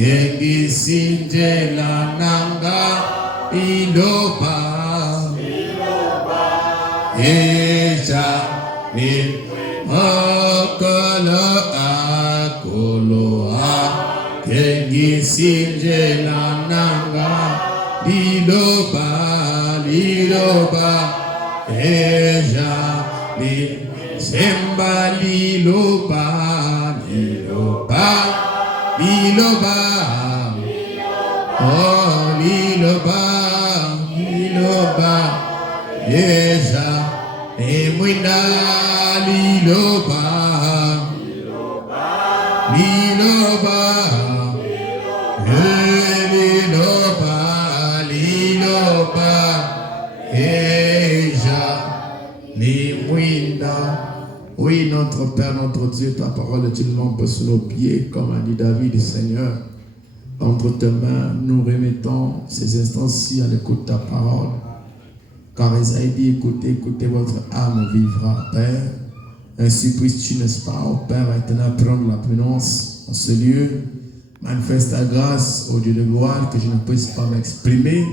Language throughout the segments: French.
Gengisinje la nanga iloba Eja ni akolo akoloa Gengisinje la nanga iloba Eja ni semba liloba Oh, liloba, Eja, Emwinda, liloba, Eja, Emwinda. Oui, notre Père, notre Dieu, ta parole est une lampe sous nos pieds, comme a dit David, Seigneur. Entre tes mains, nous remettons ces instants-ci à l'écoute de ta parole. Car Isaïe dit, écoutez, votre âme vivra, Père. Ainsi puisses-tu, n'est-ce pas, ô Père, maintenant prendre la prénance en ce lieu. Manifeste ta grâce, ô Dieu de gloire, que je ne puisse pas m'exprimer,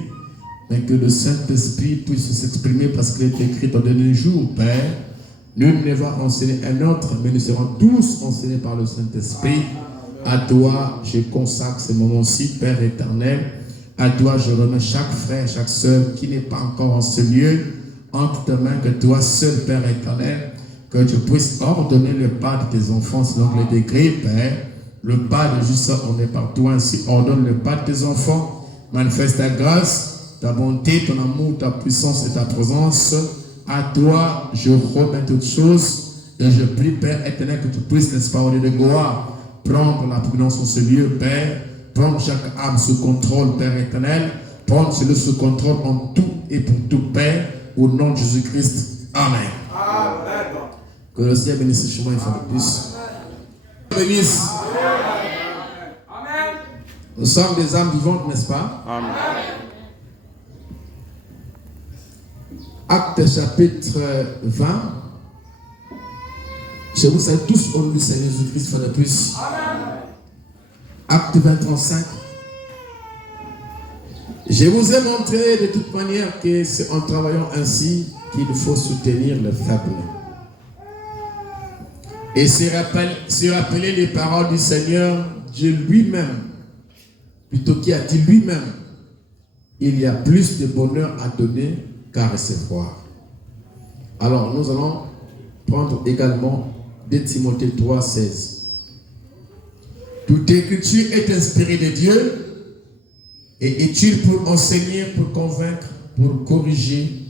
mais que le Saint-Esprit puisse s'exprimer parce qu'il est écrit au dernier jour, Père. Nul ne va enseigner un autre, mais nous serons tous enseignés par le Saint-Esprit. À toi, je consacre ce moment-ci, Père éternel. À toi, je remets chaque frère, chaque sœur qui n'est pas encore en ce lieu, entre tes mains, que toi seul, Père éternel, que tu puisses ordonner le pas de tes enfants selon les décrets, Père. Le pas de juste on est par toi, ainsi ordonne le pas de tes enfants. Manifeste ta grâce, ta bonté, ton amour, ta puissance et ta présence. À toi, je remets toutes choses et je prie, Père éternel, que tu puisses, n'est-ce pas, au lieu de gloire, prendre la prudence en ce lieu, Père, prendre chaque âme sous contrôle, Père éternel, prendre celui sous contrôle en tout et pour tout, Père, au nom de Jésus-Christ. Amen. Amen. Que le Seigneur bénisse ce chemin une fois de plus. Bénisse. Amen. Nous sommes des âmes vivantes, n'est-ce pas? Amen. Acte chapitre 20. Je vous salue tous au nom du Seigneur Jésus-Christ, fois de plus. Amen. Acte 20, 35. Je vous ai montré de toute manière que c'est en travaillant ainsi qu'il faut soutenir les faibles. Et se rappeler les paroles du Seigneur Dieu lui-même, plutôt qui a dit lui-même, il y a plus de bonheur à donner qu'à recevoir. Alors nous allons prendre également 2 Timothée 3, 16. Toute écriture est inspirée de Dieu et utile pour enseigner, pour convaincre, pour corriger,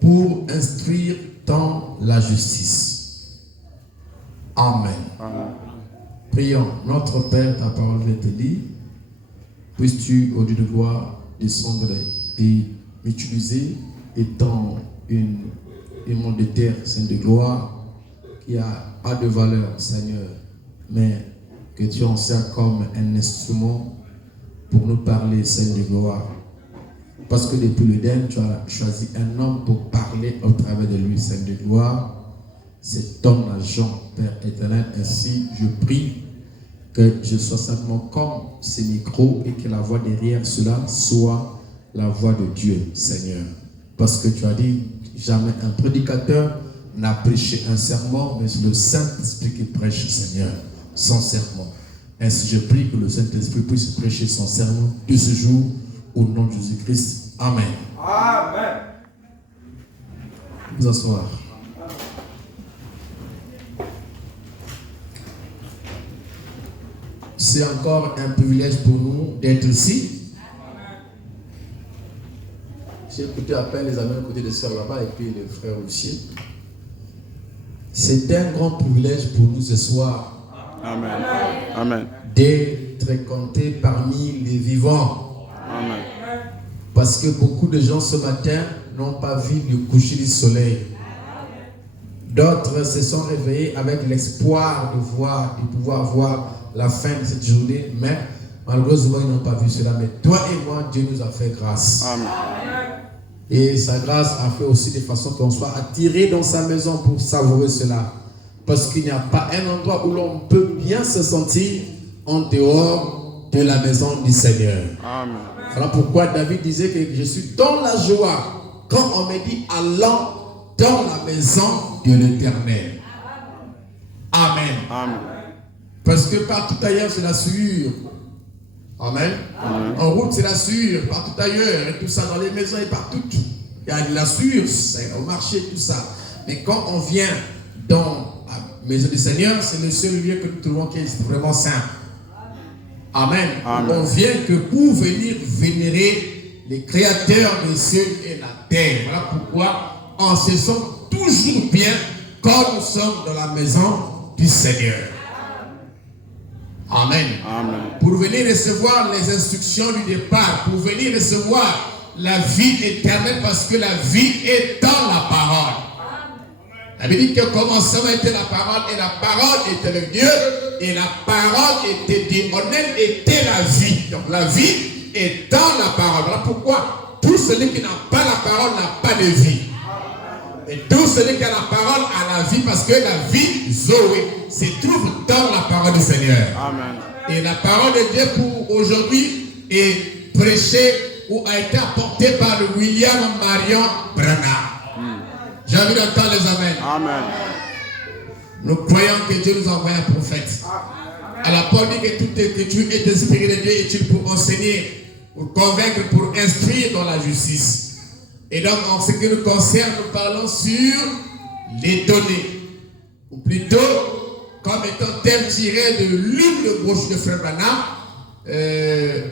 pour instruire dans la justice. Amen. Amen. Prions. Notre Père, ta parole est dit. Puisses-tu, au Dieu de gloire, descendre et m'utiliser étant un monde de terre, Saint de gloire, qui a de valeur, Seigneur, mais que tu en sers comme un instrument pour nous parler, Saint de gloire. Parce que depuis l'Éden, tu as choisi un homme pour parler au travers de lui, Saint de gloire. C'est ton agent, Père éternel. Ainsi, je prie que je sois simplement comme ces micros et que la voix derrière cela soit la voix de Dieu, Seigneur. Parce que tu as dit, jamais un prédicateur n'a prêché un sermon, mais c'est le Saint-Esprit qui prêche, Seigneur, son sermon. Ainsi, je prie que le Saint-Esprit puisse prêcher son sermon de ce jour, au nom de Jésus-Christ. Amen. Amen. Vous asseoir. C'est encore un privilège pour nous d'être ici. J'ai écouté à peine les amis à côté des sœurs là-bas et puis les frères aussi. C'est un grand privilège pour nous ce soir. Amen. Amen. D'être comptés parmi les vivants. Amen. Parce que beaucoup de gens ce matin n'ont pas vu le coucher du soleil. D'autres se sont réveillés avec l'espoir de pouvoir voir la fin de cette journée, mais malheureusement ils n'ont pas vu cela. Mais toi et moi, Dieu nous a fait grâce. Amen. Et sa grâce a fait aussi de façon qu'on soit attiré dans sa maison pour savourer cela. Parce qu'il n'y a pas un endroit où l'on peut bien se sentir en dehors de la maison du Seigneur. Amen. Voilà pourquoi David disait que je suis dans la joie quand on me dit allons dans la maison de l'Éternel. Amen. Amen. Parce que partout ailleurs c'est la sueur. Amen. Amen. En route c'est la sueur, partout ailleurs, et tout ça, dans les maisons et partout. Il y a de la sueur, c'est au marché, tout ça. Mais quand on vient dans la maison du Seigneur, c'est le seul lieu que nous trouvons qui est vraiment saint. Amen. Amen. On vient que pour venir vénérer les créateurs des cieux et la terre. Voilà pourquoi on se sent toujours bien quand nous sommes dans la maison du Seigneur. Amen. Amen. Pour venir recevoir les instructions du départ, pour venir recevoir la vie éternelle, parce que la vie est dans la parole. La Bible dit que au commencement était la parole, et la parole était le Dieu, et la parole était Dieu. En elle était la vie. Donc la vie est dans la parole. Voilà pourquoi tout celui qui n'a pas la parole n'a pas de vie. Et tout celui qui a la parole a la vie, parce que la vie, Zoé, se trouve dans la parole du Seigneur. Amen. Et la parole de Dieu pour aujourd'hui est prêchée ou a été apportée par William Marion Branham. J'ai envie d'entendre les amens. Amen. Nous croyons que Dieu nous envoie un prophète. À la parole dit que toute écriture est inspirée de Dieu, utile pour enseigner, pour convaincre, pour instruire dans la justice. Et donc, en ce qui nous concerne, nous parlons sur les données. Ou plutôt, comme étant thème tiré de l'une de gauche de Frère Branham,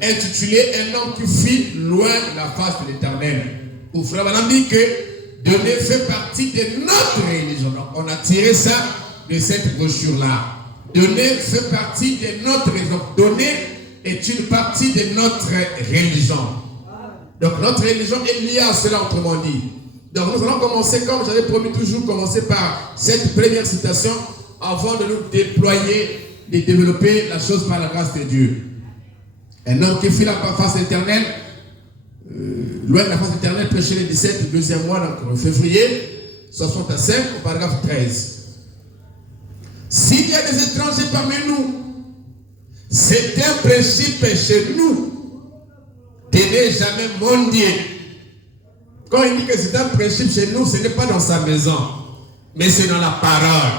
intitulé Un homme qui fuit loin de la face de l'Éternel. Où Frère Branham dit que donner fait partie de notre religion. Donc, on a tiré ça de cette brochure-là. Donner fait partie de notre religion. Donner est une partie de notre religion. Donc notre religion est liée à cela, autrement dit. Donc nous allons commencer, comme j'avais promis toujours, commencer par cette première citation avant de nous déployer, de développer la chose par la grâce de Dieu. Un homme qui fuit la face éternelle, loin de la face éternelle, prêché le 17 du deuxième mois, donc février 65, au paragraphe 13. S'il y a des étrangers parmi nous, c'est un principe chez nous. De ne jamais mendier. Quand il dit que c'est un principe chez nous, ce n'est pas dans sa maison, mais c'est dans la parole.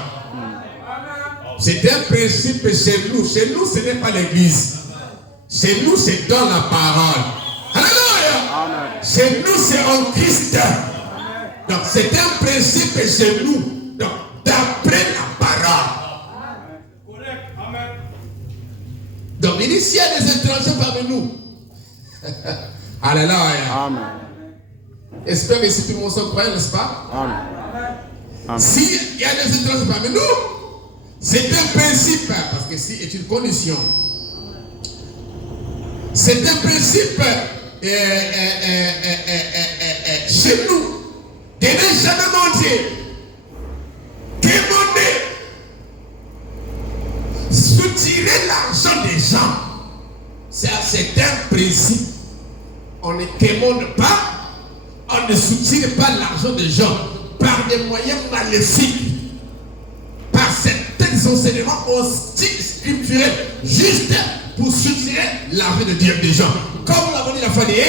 C'est un principe chez nous. Chez nous, ce n'est pas l'église. Chez nous, c'est dans la parole. Alléluia. Chez nous, c'est en Christ. Donc, c'est un principe chez nous. Donc, d'après la parole. Donc, il dit s'il y a des étrangers parmi nous. Alléluia. Amen. Espère que si tout le monde s'en croit, n'est-ce pas? Amen. S'il y a des étrangers parmi nous, c'est un principe, parce que si est une condition. C'est un principe chez nous de ne jamais mentir, demander, soutirer l'argent des gens. C'est un principe. On ne quémande pas, on ne soutient pas l'argent des gens par des moyens maléfiques, par certains enseignements scripturels, juste pour soutirer l'argent de Dieu des gens. Comme l'avons dit la fois dernière,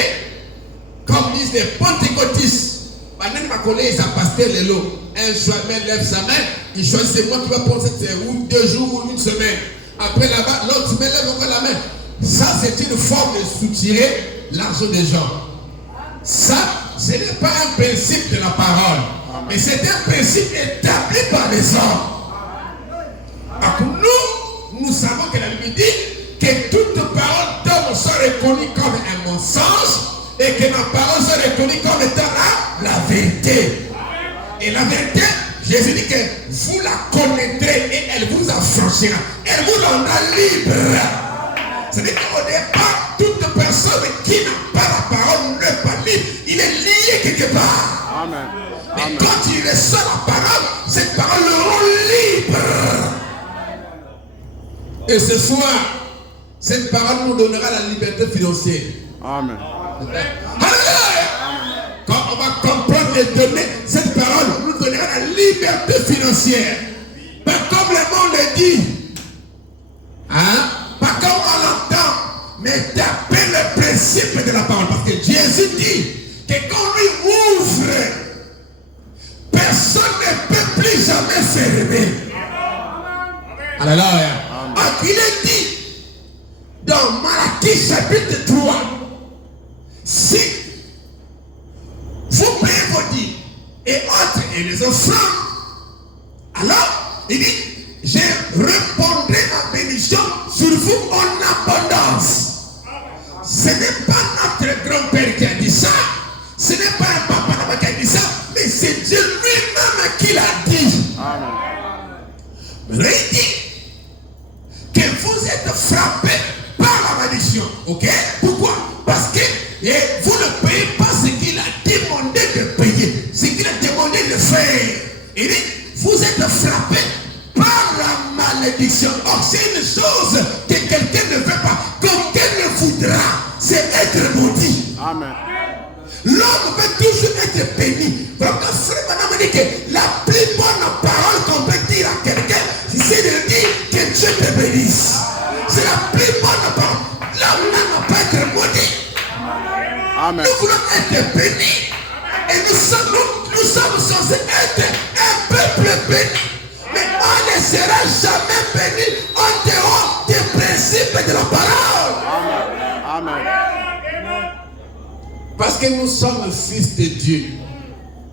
comme disent les pentecôtistes, ils ont pasteur les lots. Un choix lève sa main, il choisit c'est moi qui va prendre cette route 2 jours ou 1 semaine. Après là-bas, l'autre semaine lève encore la main. Ça, c'est une forme de soutirer l'argent des gens. Ça, ce n'est pas un principe de la parole, mais c'est un principe établi par les hommes. Alors nous savons que la Bible dit que toute parole d'homme soit reconnue comme un mensonge et que ma parole soit reconnue comme étant la vérité. Et la vérité, Jésus dit que vous la connaîtrez et elle vous affranchira. Elle vous rendra libre. C'est-à-dire qu'au départ, toute personne qui n'a pas la parole n'est pas libre. Il est lié quelque part. Amen. Mais quand il reçoit la parole, cette parole le rend libre. Et ce soir, cette parole nous donnera la liberté financière. Amen. Alléluia. Quand on va comprendre et donner, cette parole nous donnera la liberté financière. Pas comme le monde dit. Hein? Pas comme on l'entend. mais taper le principe de la parole. Parce que Jésus dit que quand lui ouvre, personne ne peut plus jamais fermer. Alléluia. Il est dit dans Malachie chapitre 3, si vous payez vos dîmes et autres et les offrandes, alors il dit, je répondrai ma bénédiction sur vous en abondance. Ce n'est pas notre grand-père qui a dit ça, ce n'est pas un papa qui a dit ça, mais c'est Dieu lui-même qui l'a dit. Mais il dit que vous êtes frappés par la malédiction. Ok? Pourquoi? Parce que vous ne payez pas ce qu'il a demandé de payer, ce qu'il a demandé de faire. Il dit, vous êtes frappés par la malédiction. Or, c'est une chose que quelqu'un ne veut pas, qu'aucun ne voudra, c'est être maudit. Amen. L'homme veut toujours être béni. Donc, frère, madame dit que la plus bonne parole qu'on peut dire à quelqu'un, c'est de dire que Dieu te bénisse. C'est la plus bonne parole. L'homme n'a pas être maudit. Amen. Nous voulons être bénis. Et nous sommes censés être un peuple béni. Mais on ne sera jamais béni en dehors des principes de la parole. Amen. Amen. Parce que nous sommes fils de Dieu.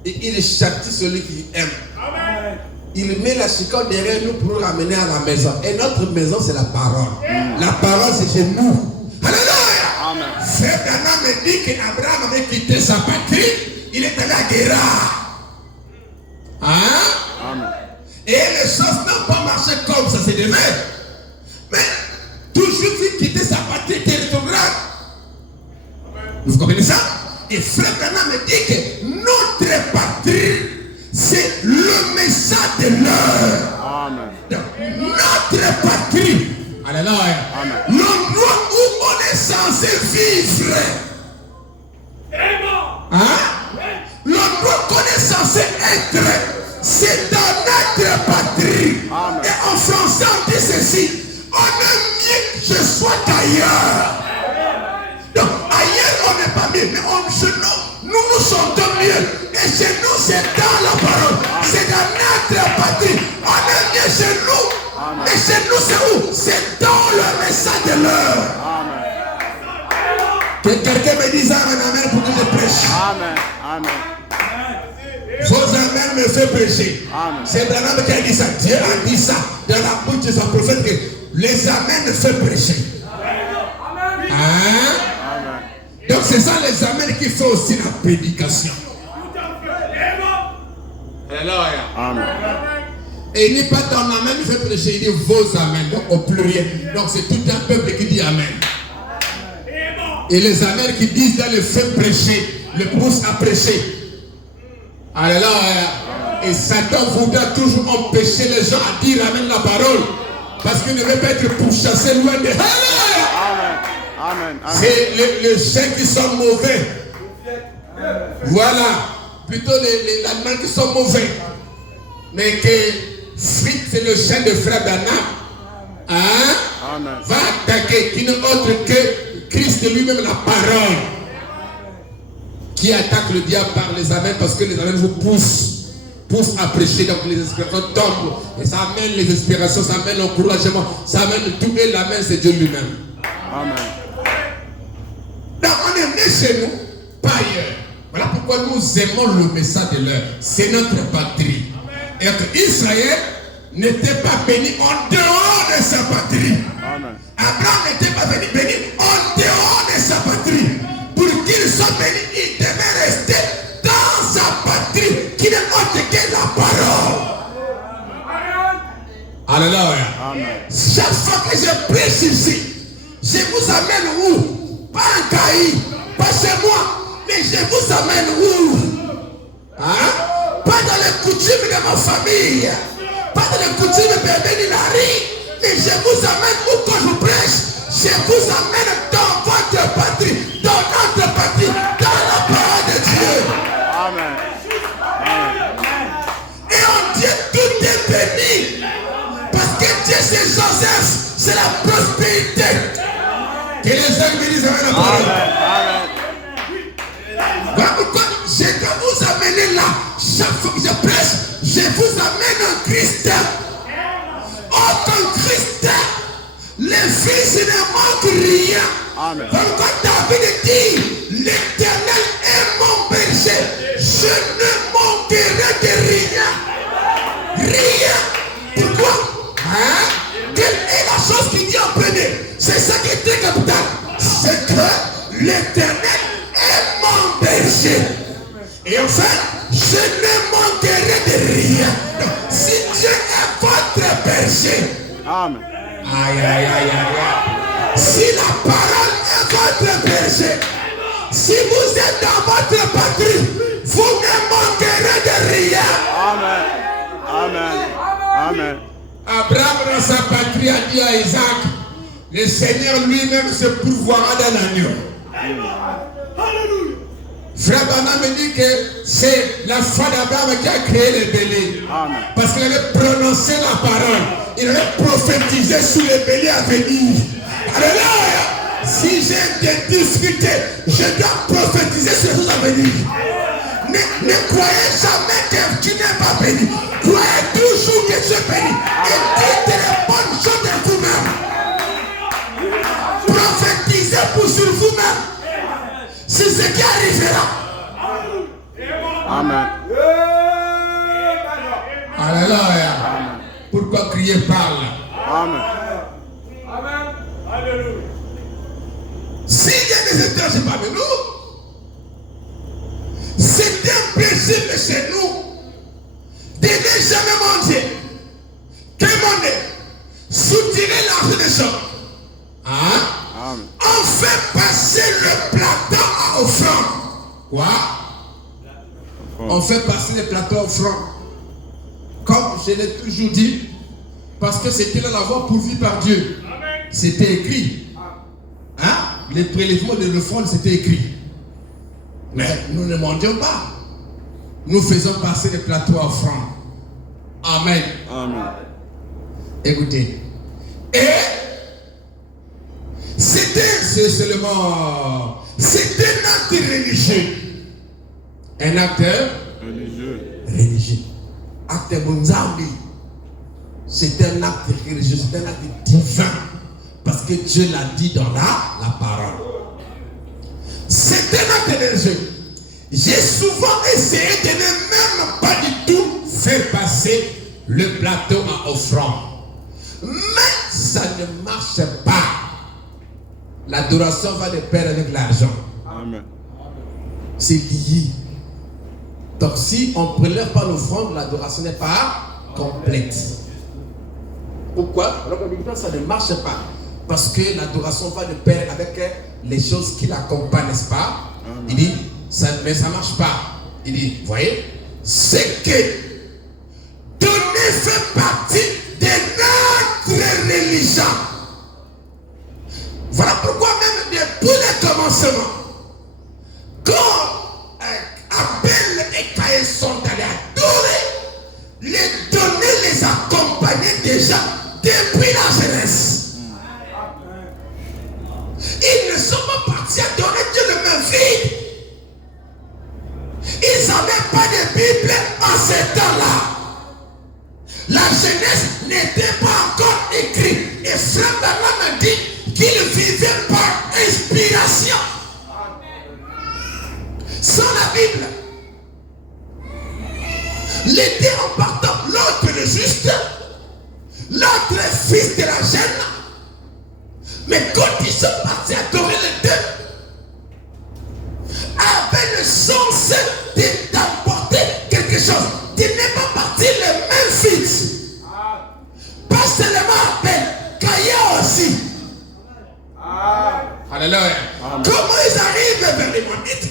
Et il châtie celui qui aime. Amen. Il met la chicane derrière nous pour nous ramener à la maison. Et notre maison, c'est la parole. La parole, c'est chez nous. Alléluia. Amen. Frère Branham me dit qu'Abraham avait quitté sa patrie. Il est allé à Guérar. Hein? Amen. Et les choses n'ont pas marché comme ça se devait. Mais toujours il quittait sa patrie territoriale. Vous comprenez ça? Et frère Branham me dit que notre patrie, c'est le message de l'heure. Amen. Notre patrie, alléluia, l'endroit où on est censé vivre. Hein? L'endroit qu'on est censé être, c'est dans notre patrie. Amen. Et en français on dit ceci, on aime mieux que je sois qu'ailleurs. Donc ailleurs on n'est pas mieux, mais chez nous, nous chantons mieux. Et chez nous c'est dans la parole, c'est dans notre patrie. On aime mieux chez nous. Amen. Et chez nous c'est où? C'est dans le message de l'heure. Amen. Que quelqu'un me dise amen, amen pour que je prêche. Amen. Amen. Vos amen me fait prêcher. Amen. C'est Branham qui a dit ça. Dieu a dit ça dans la bouche de son prophète que les amens me fait prêcher. Hein? Amen. Donc c'est ça les amens qui font aussi la prédication. Alléluia. Amen. Et il n'est pas ton amen qui fait prêcher, il dit vos amens, donc au pluriel. Donc c'est tout un peuple qui dit amen. Et les amens qui disent là le fait prêcher, le poussent à prêcher. Alléluia. Et Satan voudra toujours empêcher les gens à dire amen la parole. Parce qu'il ne veut pas être pourchassé loin de. Alléluia. Amen. Amen. C'est les chiens qui sont mauvais. Voilà. Plutôt les animaux qui sont mauvais. Mais que Fritz, c'est le chien de frère Branham. Hein? Amen. Va attaquer qui n'est autre que Christ lui-même, la parole. Qui attaque le diable par les amens parce que les amens vous poussent à prêcher. Donc les inspirations tombent. Et ça amène les inspirations, ça amène l'encouragement, ça amène tout. Et l'amen, c'est Dieu lui-même. Amen. Donc on est venu chez nous, pas ailleurs. Voilà pourquoi nous aimons le message de l'heure. C'est notre patrie. Et que Israël n'était pas béni en dehors de sa patrie. Amen. Abraham n'était pas béni en dehors de sa patrie. Pour qu'il soit béni, il devait rester dans sa patrie, qui n'est autre que la parole. Alléluia. Amen. Chaque fois que je prêche ici, je vous amène où? Pas en Caï, pas chez moi, mais je vous amène où? Hein? Pas dans les coutumes de ma famille, pas dans les coutumes de Béninari, mais je vous amène où quand je prêche? Je vous amène dans votre patrie, dans notre patrie, dans la parole de Dieu. Amen. Et en Dieu, tout est béni. Parce que Dieu, c'est Joseph, c'est la prospérité. Que les les uns me disent amen la parole. Amen. Voilà pourquoi je dois vous amener là. Chaque fois que je prêche, je vous amène en Christ. En Christ, les fils ne manquent rien. Amen. Voilà pourquoi David dit, l'Éternel est mon berger. Je ne manquerai de rien. Rien. Pourquoi? Hein? Quelle est la chose qu'il dit en premier? C'est ça qui est très capital. C'est que l'Éternel est mon berger. Et enfin, je ne manquerai de rien. Donc, si Dieu est votre berger, Amen. aïe, aïe, aïe, aïe. Si la parole est votre berger, si vous êtes dans votre patrie, vous ne manquerez de rien. Amen. Amen. Amen. Abraham dans sa patrie a dit à Isaac, le Seigneur lui-même se pourvoira dans l'agneau. Frère Branham me dit que c'est la foi d'Abraham qui a créé les béliers. Amen. Parce qu'il avait prononcé la parole. Il avait prophétisé sur les béliers à venir. Alléluia. Si j'ai des difficultés, je dois prophétiser sur les choses à venir. Ne croyez jamais que tu n'es pas béni. Croyez toujours que tu es béni. Et dites les bonnes choses de vous-même. Prophétisez pour sur vous-même. C'est ce qui arrivera. Amen. Alléluia. Pourquoi crier parle? Amen. S'il y a des étrangers parmi nous, c'est impossible chez nous de ne jamais manger. Demander, soutirer l'argent des gens. Hein? Amen. On fait passer le plateau à offrande. Quoi? On fait passer le plateau à offrande. Comme je l'ai toujours dit, parce que c'était là la voie pourvue par Dieu. C'était écrit. Hein? Les prélèvements de l'offrande, c'était écrit. Mais nous ne mendions pas. Nous faisons passer le plateau à offrande. Amen. Amen. Écoutez. Et c'est seulement, c'est un acte religieux. Un acte Religieux. religieux. Acte bonzambi. C'est un acte religieux, c'est un acte divin. Parce que Dieu l'a dit dans la parole. C'est un acte religieux. J'ai souvent essayé de ne même pas du tout faire passer le plateau à offrande. Mais ça ne marche pas. L'adoration va de pair avec l'argent. Amen. C'est lié. Donc si on ne prélève pas l'offrande, l'adoration n'est pas complète. Pourquoi? Alors que ça ne marche pas. Parce que l'adoration va de pair avec les choses qui l'accompagnent, n'est-ce pas? Amen. Il dit, mais ça ne marche pas. Il dit, voyez, c'est que donner fait partie de notre religion. Voilà pourquoi même depuis le commencement, quand Abel et Caïn sont allés adorer, les donner les accompagner déjà depuis la jeunesse. Ils ne sont pas partis à donner Dieu le main vide. Ils n'avaient pas de Bible en ce temps-là. La jeunesse n'était pas encore écrite. Et Frère Branham me dit qu'il vivait par inspiration. Sans la Bible. L'était en partant, l'autre le juste, l'autre fils de la jeune. Mais quand ils sont partis adorer les deux, avait le sens d'apporter quelque chose. Il n'est pas parti le même fils. Pas seulement Abel, Caïn aussi. Alléluia. Comment ils arrivent vers les Moabites?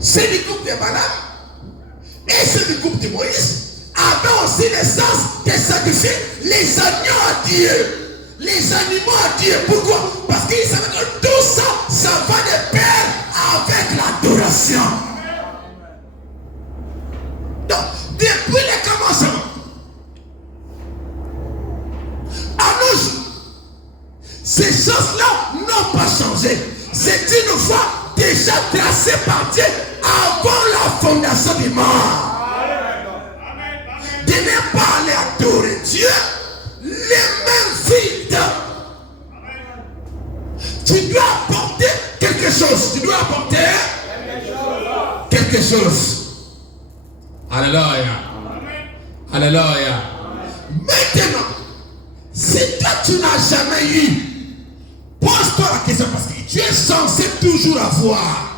C'est du groupe de Balaam et c'est du groupe de Moïse avaient aussi le sens de sacrifier les agneaux à Dieu. Les animaux à Dieu. Pourquoi? Parce qu'ils savaient que tout ça, ça va de pair avec l'adoration. Donc, depuis le commencement, à nos jours, Ces choses-là n'ont pas changé. C'est une foi déjà tracée par Dieu avant la fondation du monde. De ne pas aller adorer Dieu les mains vides. Tu dois apporter quelque chose. Tu dois apporter quelque chose. Alléluia. Alléluia. Maintenant, si toi tu n'as jamais eu, pose-toi la question parce que tu es censé toujours avoir.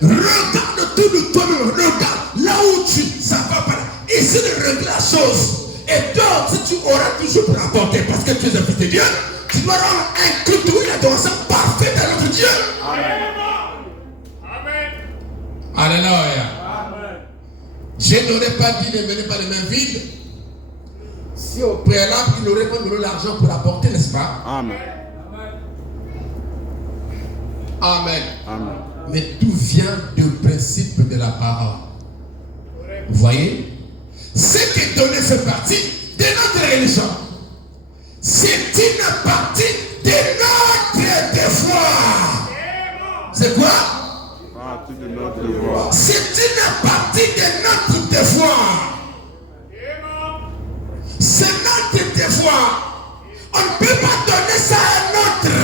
Regarde autour de toi-même, regarde là où ça va pas. Essaie de régler la chose. Et donc, si tu auras toujours pour apporter, parce que tu es un fils de Dieu, tu dois rendre un culte ou une adoration parfaite à notre Dieu. Amen. Alléluia. Dieu n'aurait pas dit ne venez pas les mains vides. Si au préalable, il n'aurait pas donné l'argent pour apporter, n'est-ce pas? Amen. Amen. Amen. Mais tout vient du principe de la parole. Vous voyez? Ce qui est donné fait partie de notre religion. C'est une partie de notre devoir. C'est quoi? Partie de notre devoir. C'est une partie de notre devoir. C'est notre devoir. On ne peut pas donner ça à un autre.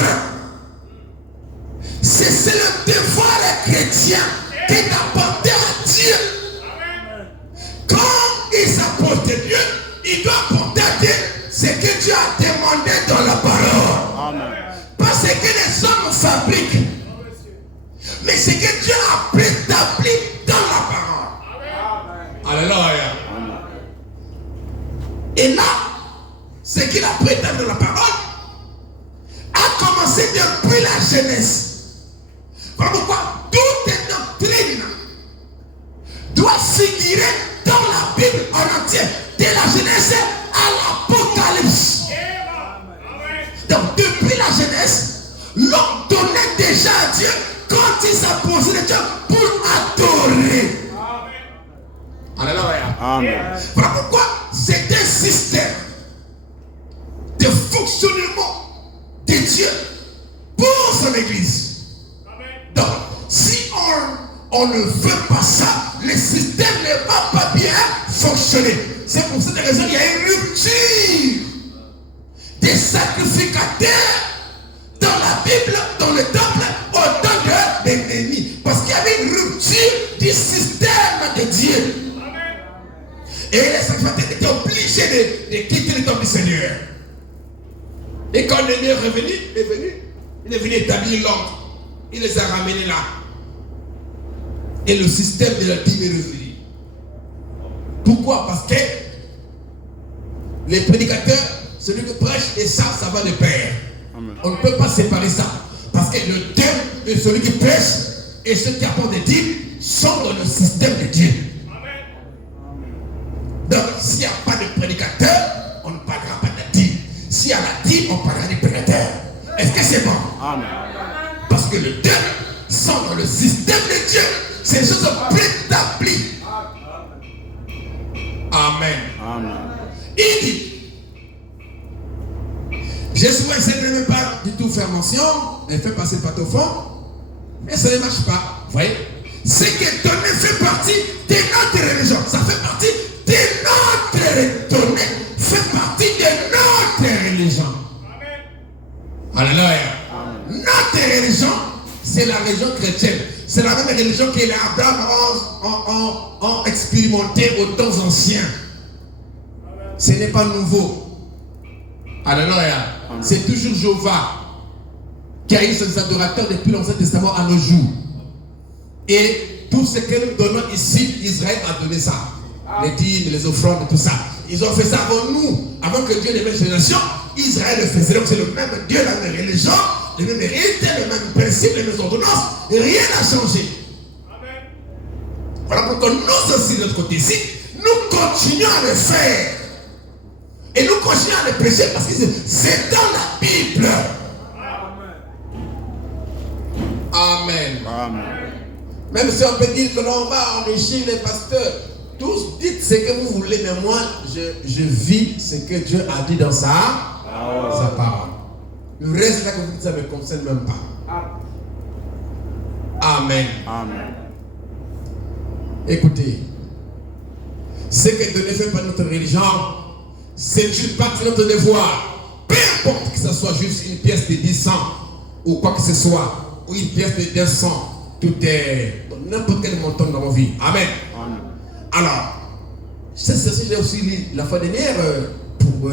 C'est le devoir des chrétiens qui est d'apporter à Dieu. Quand il s'apporte de Dieu, il doit apporter à Dieu ce que Dieu a demandé dans la parole. Amen. Pas ce que les hommes fabriquent, mais ce que Dieu a préétabli dans la parole. Alléluia. Et là, ce qu'il a préétabli dans la parole a commencé depuis la Genèse. Voilà pourquoi toute doctrine doit figurer dans la Bible en entier, de la Genèse à l'Apocalypse. Donc depuis la Genèse, l'homme donnait déjà à Dieu quand il s'apposait de Dieu pour adorer. Alléluia. Amen. Voilà pourquoi c'est un système de fonctionnement de Dieu pour son Église. Donc, si on ne veut pas ça, le système ne va pas bien fonctionner. C'est pour cette raison qu'il y a une rupture des sacrificateurs dans la Bible, dans le temple, au temps de l'ennemi. Parce qu'il y avait une rupture du système de Dieu. Et les sacrificateurs étaient obligés de quitter le temple du Seigneur. Et quand l'ennemi est revenu, il est venu établir l'ordre. Il les a ramenés là. Et le système de la dîme est revenu. Pourquoi? Parce que les prédicateurs, celui qui prêche et ça va de pair. Amen. On ne peut pas séparer ça. Parce que le thème de celui qui prêche et ceux qui apportent des dîmes sont dans le système de Dieu. Donc, s'il n'y a pas de prédicateur, on ne parlera pas de dîme. S'il y a la dîme, on parlera des prédicateurs. Est-ce que c'est bon? Amen. Parce que le thème sont dans le système de Dieu. C'est des choses préétablies. Amen. Amen. Il dit, j'ai souvent essayé de ne pas du tout faire mention, et fait passer le pâte au fond, mais ça ne marche pas. Vous voyez? Ce qui est donné fait partie de notre religion. Ça fait partie de notre donné, fait partie de notre religion. Alléluia. Notre religion, c'est la religion chrétienne. C'est la même religion que les Abraham ont expérimenté aux temps anciens. Ce n'est pas nouveau. Alléluia. C'est toujours Jéhovah qui a eu ses adorateurs depuis l'Ancien Testament à nos jours. Et tout ce que nous donnons ici, Israël a donné ça. Les dîmes, les offrandes, tout ça. Ils ont fait ça avant nous. Avant que Dieu ne vienne une génération, Israël le faisait. Donc c'est le même Dieu, la même religion, le même rite, le même principe, les mêmes ordonnances. Et rien n'a changé. Voilà pourquoi nous aussi, de notre côté ici, nous continuons à le faire. Et nous continuons à le prêcher parce que c'est dans la Bible. Amen. Amen. Même si on peut dire que l'on va enrichir les pasteurs, tous dites ce que vous voulez, mais moi, je vis ce que Dieu a dit dans sa parole. Le reste là, que vous dites, ça ne me concerne même pas. Amen. Amen. Écoutez, ce que Dieu ne fait pas notre religion, c'est une partie de notre devoir. Peu importe que ce soit juste une pièce de 10 cents ou quoi que ce soit, ou une pièce de 200, tout est n'importe quel montant dans ma vie. Amen. Amen. Alors, c'est ce que j'ai aussi lu la fois dernière pour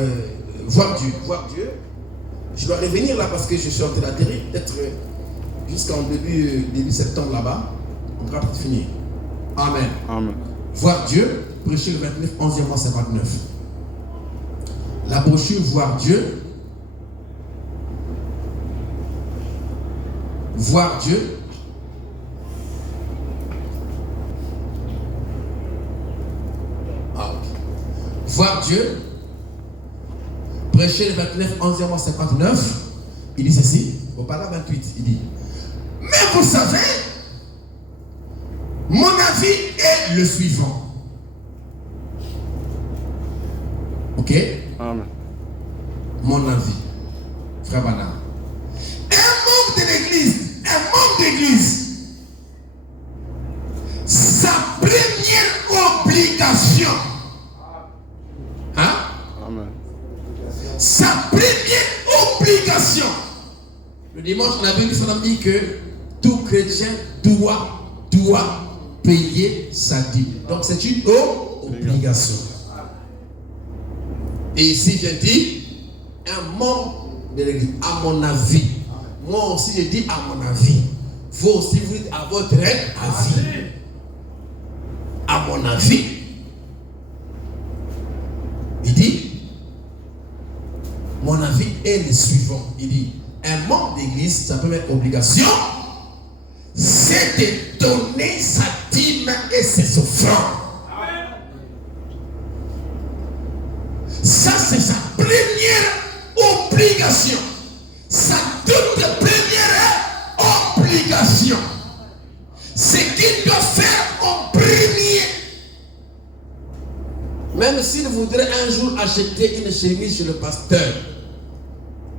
voir Dieu. Voir Dieu. Je dois revenir là parce que je suis en train d'atterrir, peut-être jusqu'en début septembre là-bas. On va peut-être finir. Amen. Amen. Voir Dieu, prêcher le 29, 11e mois 59. La brochure Voir Dieu. Voir Dieu. Ah, ok. Voir Dieu. Prêcher le 29, 11e mois 59. Il dit ceci. Au paragraphe 28, il dit: mais vous savez, mon avis est le suivant. Ok? Amen. Mon avis, frère Banard. Un membre de l'église, sa première obligation, hein? Amen. Sa première obligation. Le dimanche, on a dit que tout chrétien doit payer sa dîme. Donc c'est une obligation. Et ici, j'ai dit, un membre de l'église, à mon avis. Moi aussi, j'ai dit à mon avis. Vous aussi, vous dites à votre avis. À mon avis. Il dit, mon avis est le suivant. Il dit, un membre d'église, sa première obligation, c'est de donner sa dîme et ses offrandes. Ça, c'est sa première obligation. Sa toute première obligation. C'est qu'il doit faire en premier. Même s'il voudrait un jour acheter une chemise chez le pasteur,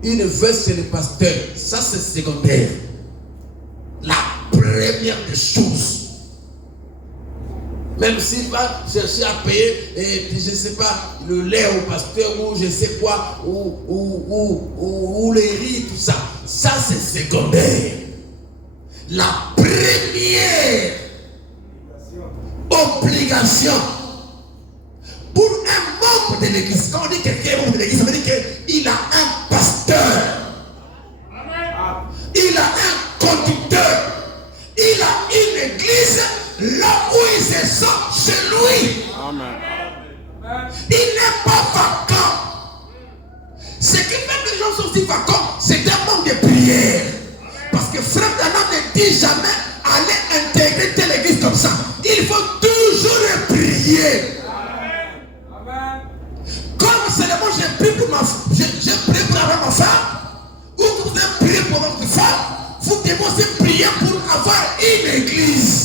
une veste chez le pasteur, ça c'est secondaire. La première des choses. Même s'il va chercher à payer, et je ne sais pas, le lait au pasteur ou je ne sais quoi, ou les riz, tout ça. Ça c'est secondaire. La première obligation pour un membre de l'église. Quand on dit quelqu'un est membre de l'église, ça veut dire qu'il a un pasteur. Il a un conducteur. Il a une église là où il se sent chez lui. Amen. Il n'est pas vacant. Ce qui fait que les gens sont si vacants, c'est un manque de prière. Parce que frère Dana ne dit jamais allez intégrer telle église comme ça. Il faut toujours prier. Comme seulement j'ai prié pour avoir ma femme, ou vous avez prié pour votre femme, vous devez prier pour avoir une église.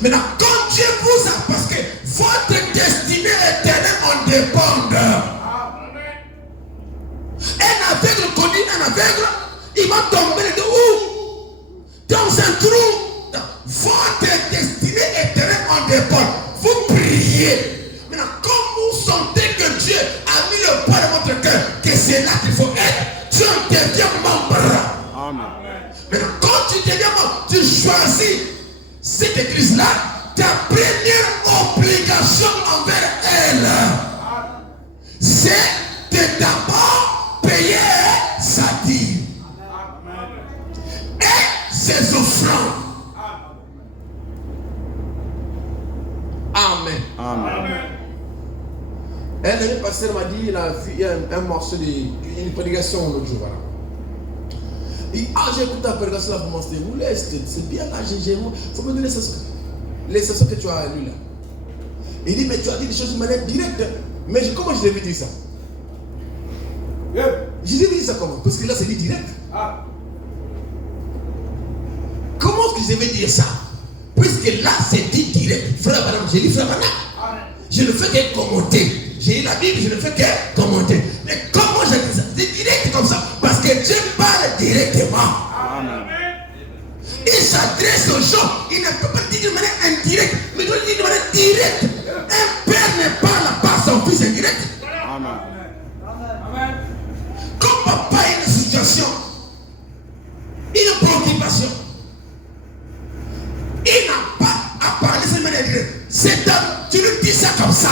Maintenant, quand Dieu vous a, parce que votre destinée éternelle en dépend. Un aveugle conduit un aveugle, il va tomber de où? Dans un trou. Votre destinée éternelle en dépend. Vous priez. Maintenant, quand vous sentez que Dieu a mis le poids dans votre cœur, que c'est là qu'il faut être, tu en deviens membre. Amen. Maintenant, quand tu deviens membre, tu choisis cette église-là, ta première obligation envers elle, c'est de d'abord payer sa dîme et ses offrandes. Amen. Amen. Un ami pasteur m'a dit, il a vu un morceau d'une prédication l'autre jour. Voilà. Il dit, j'ai écouté la prédication là pour m'en c'est bien là, il faut me donner les sessions que tu as lues là. Il dit, mais tu as dit des choses de manière directe. Mais comment je devais dire ça? Je devais dire ça comment? Parce que là c'est dit direct. Comment est-ce que je devais dire ça? Puisque là c'est dit direct. Frère madame, j'ai dit frère madame. Je ne fais que commenter. J'ai lu la Bible, je ne fais que commenter. Mais comment je dis ça? C'est direct comme ça. injonction. Il ne peut pas dire d'une manière indirecte, mais il doit dire d'une manière directe. Un père ne parle pas à son fils indirect. Amen. Comme papa a une situation, une préoccupation, il n'a pas à parler de cette manière directe. C'est tu lui dis ça comme ça.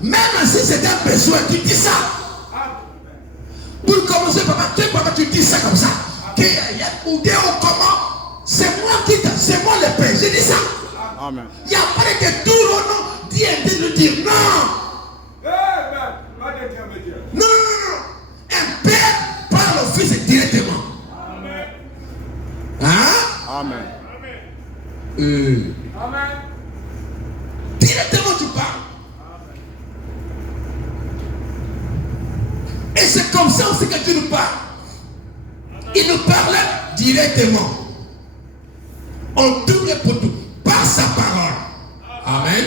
Même si c'est un besoin, tu dis ça. Pour commencer, papa, tu dis ça comme ça. Ou comment? C'est moi le père, je dis ça. Amen. Il n'y a pas de détour au nom de dire non. Non. Un père parle au fils directement. Hein? Amen. Directement tu parles. Et c'est comme ça aussi que Dieu nous parle. Il nous parle directement. En tout et pour tout. Par sa parole. Amen.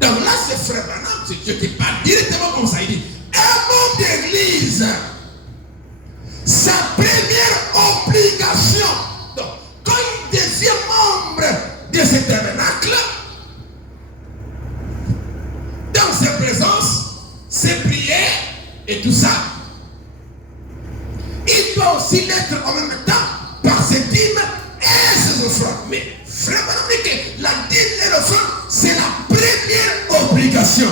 Donc là, c'est frère Branham, c'est Dieu qui parle directement comme ça. Il dit, un membre d'église, sa première obligation. Donc, quand il devient membre de ce tabernacle, dans sa présence, ses prières et tout ça, il doit aussi l'être en même temps par ses dîmes et ses offrandes. Mais frère, la dîme et l'offrande, c'est la première obligation.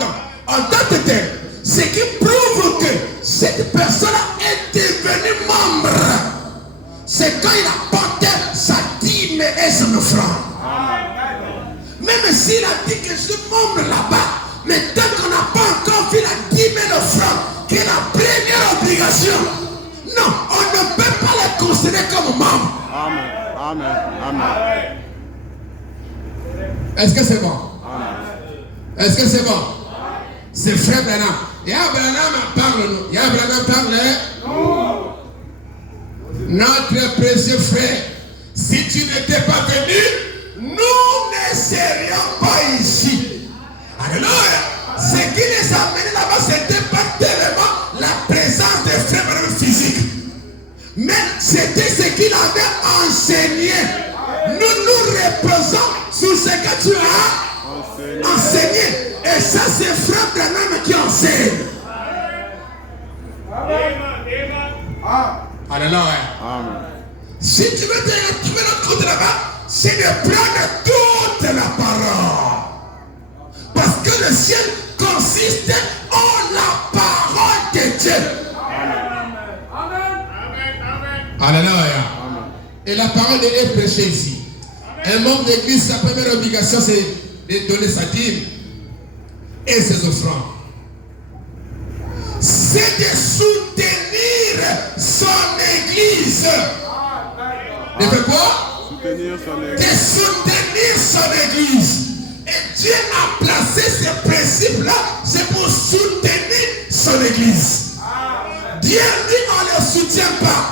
Donc, en tant que tel, ce qui prouve que cette personne est devenue membre, c'est quand il a porté sa dîme et son offrande. Même s'il a dit que je suis membre là-bas, mais tant qu'on n'a pas encore vu la dîme et l'offrande, qui est la première obligation, non, on ne peut pas les considérer comme membre. Amen. Est-ce que c'est bon? Est-ce que c'est bon? C'est frère Branham. Branham parle-nous. Branham parle. Notre précieux frère, si tu n'étais pas venu, nous ne serions pas ici. Alléluia. Ce qui les a amenés là-bas, c'était pas tellement la présence des frères Branham physiques, mais c'était ce qu'il avait enseigné. Nous reposons sur ce que tu as enseigné. Et ça, c'est frère Branham qui enseigne. Alléluia. Si tu veux trouver notre côté là-bas, c'est de prendre toute la parole. Parce que le ciel consiste en la parole de Dieu. Alléluia. Et la parole de Dieu est prêchée ici. Un membre d'église, sa première obligation, c'est de donner sa dîme et ses offrandes. C'est de soutenir son église. De faire quoi? De soutenir son église. Et Dieu a placé ces principes-là, c'est pour soutenir son église. Dieu, lui, on ne le soutient pas.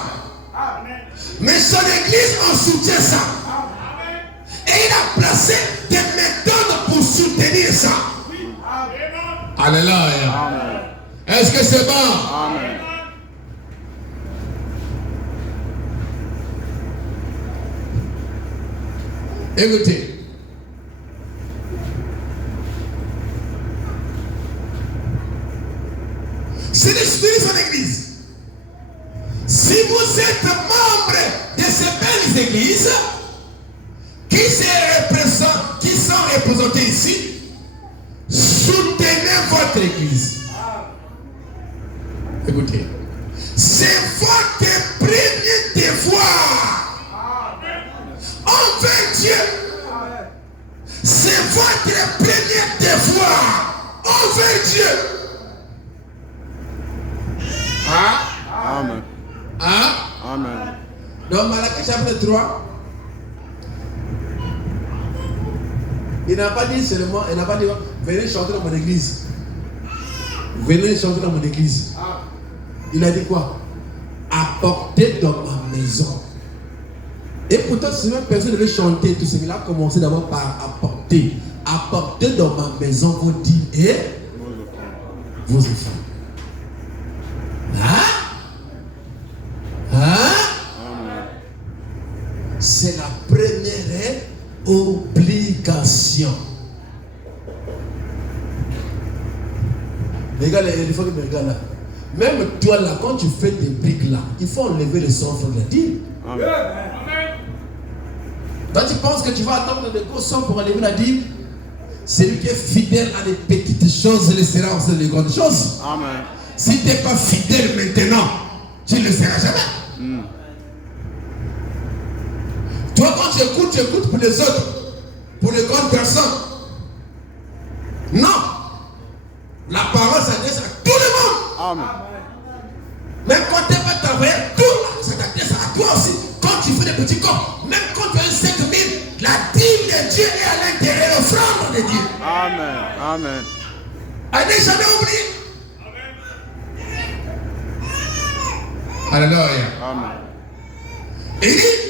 Mais son église, on soutient ça. Et il a placé des méthodes pour soutenir ça. Alléluia. Est-ce que c'est bon? Amen. Écoutez. C'est de soutenir son église. Si vous êtes membre de ces belles églises qui sont représentées ici, soutenez votre église. Écoutez, c'est votre premier devoir envers Dieu. C'est votre premier devoir envers Dieu. Amen. Amen. Dans Malachie chapitre 3, il n'a pas dit seulement, il n'a pas dit venez chanter dans mon église. Venez chanter dans mon église. Il a dit quoi? Apportez dans ma maison. Et pourtant, si même personne devait chanter tout ce qu'il a commencé d'abord par apporter. Apportez dans ma maison vos dîmes et vos offrandes. C'est la première obligation. Regarde, il faut que tu regardes là. Même toi là, quand tu fais des briques là, il faut enlever le sang pour le dire. Amen. Toi tu penses que tu vas attendre de gros sang pour enlever la dîme? Celui qui est fidèle à des petites choses, il le sera aussi des grandes choses. Amen. Si tu n'es pas fidèle maintenant, tu ne le seras jamais. Toi quand tu écoutes pour les autres, pour les grandes personnes. Non. La parole s'adresse à tout le monde. Amen. Même quand tu n'es pas travaillé, tout ça s'adresse à toi aussi. Quand tu fais des petits corps, même quand tu as 5 000, la dîme de Dieu est à l'intérieur, l'offrande de Dieu. Amen. Amen. Elle n'est jamais oubliée. Alléluia. Amen. Il dit,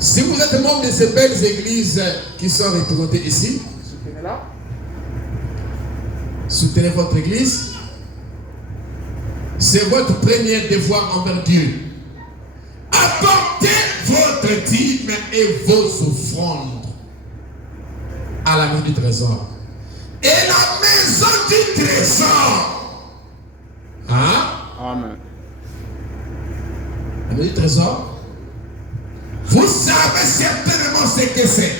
si vous êtes membre de ces belles églises qui sont représentées ici, soutenez-la. Soutenez votre église. C'est votre premier devoir envers Dieu. Apportez votre dîme et vos offrandes à la maison du trésor. Et la maison du trésor. Hein? Amen. La maison du trésor. Vous savez certainement ce que c'est.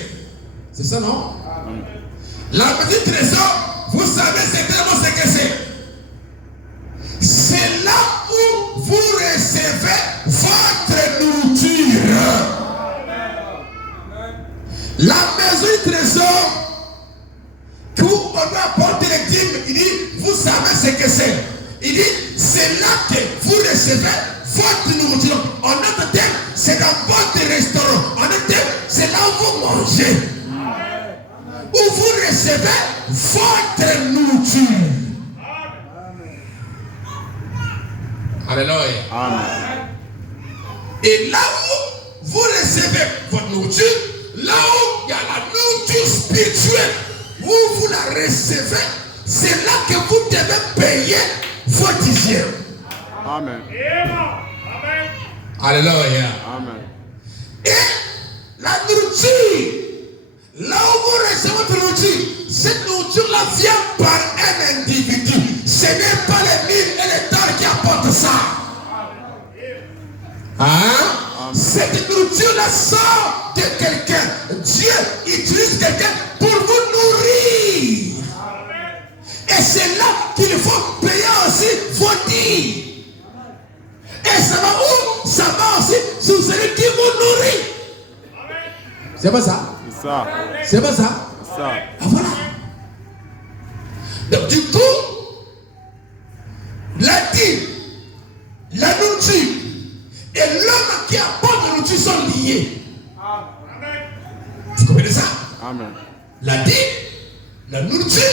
C'est ça, non? Amen. La maison du trésor, vous savez certainement ce que c'est. C'est là où vous recevez votre nourriture. La maison du trésor, que vous pouvez apporter les dîmes, il dit, vous savez ce que c'est. Il dit, c'est là que vous recevez votre nourriture. En notre terme, c'est dans votre restaurant. En notre terme, c'est là où vous mangez. Où vous recevez votre nourriture. Alléluia. Amen. Et là où vous recevez votre nourriture, là où il y a la nourriture spirituelle, où vous la recevez, c'est là que vous devez payer votre hygiène. Amen. Alléluia. Amen. Et la nourriture, là où vous recevez votre nourriture, cette nourriture-là vient par un individu. Ce n'est pas les mille et les terres qui apportent ça. Hein? Cette nourriture-là sort de quelqu'un. Dieu utilise quelqu'un pour vous nourrir. Et c'est là qu'il faut payer aussi vos dîmes. Et ça va où? Ça va aussi sur celui qui vous nourrit. C'est pas ça? C'est ça. C'est pas ça? C'est ça. Ah, voilà. Donc du coup, la dîme, la nourriture et l'homme qui apporte la nourriture sont liés. Vous comprenez ça? Amen. La dîme, la nourriture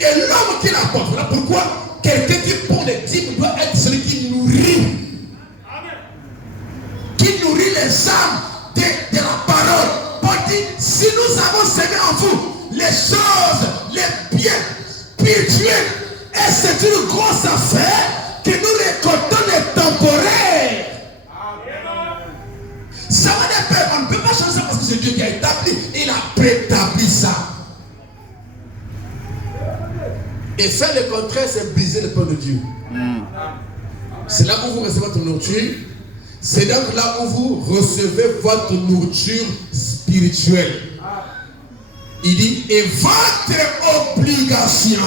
et l'homme qui l'apporte. Voilà pourquoi quelqu'un qui prend les dîmes doit être celui qui nourrit. Qui nourrit les âmes de la parole. Paul dit, si nous avons semé en vous les choses, les biens spirituels, et c'est une grosse affaire que nous récoltons les temporaires. Ça va dépendre. On ne peut pas changer ça parce que c'est Dieu qui a établi. Il a préétabli ça. Et faire le contraire, c'est briser le plan de Dieu. C'est là où vous recevez votre nourriture. C'est donc là où vous recevez votre nourriture spirituelle. Il dit, et votre obligation,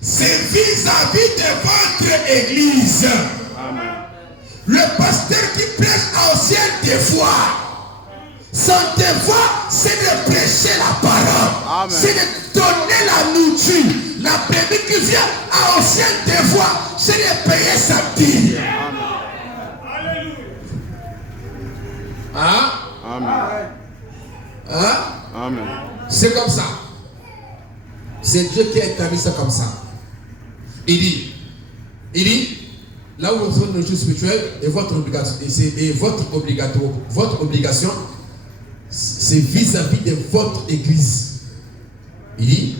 c'est vis-à-vis de votre église. Amen. Le pasteur qui prêche au ciel des fois, son devoir, c'est de prêcher la parole. Amen. C'est de donner la nourriture. La brebis qui vient au ciel des fois, c'est de payer sa dîme. Hein? Amen. Hein? Amen. C'est comme ça. C'est Dieu qui a établi ça comme ça. Il dit, là où vous êtes une nourriture spirituelle et votre obligation, c'est vis-à-vis de votre église. Il dit,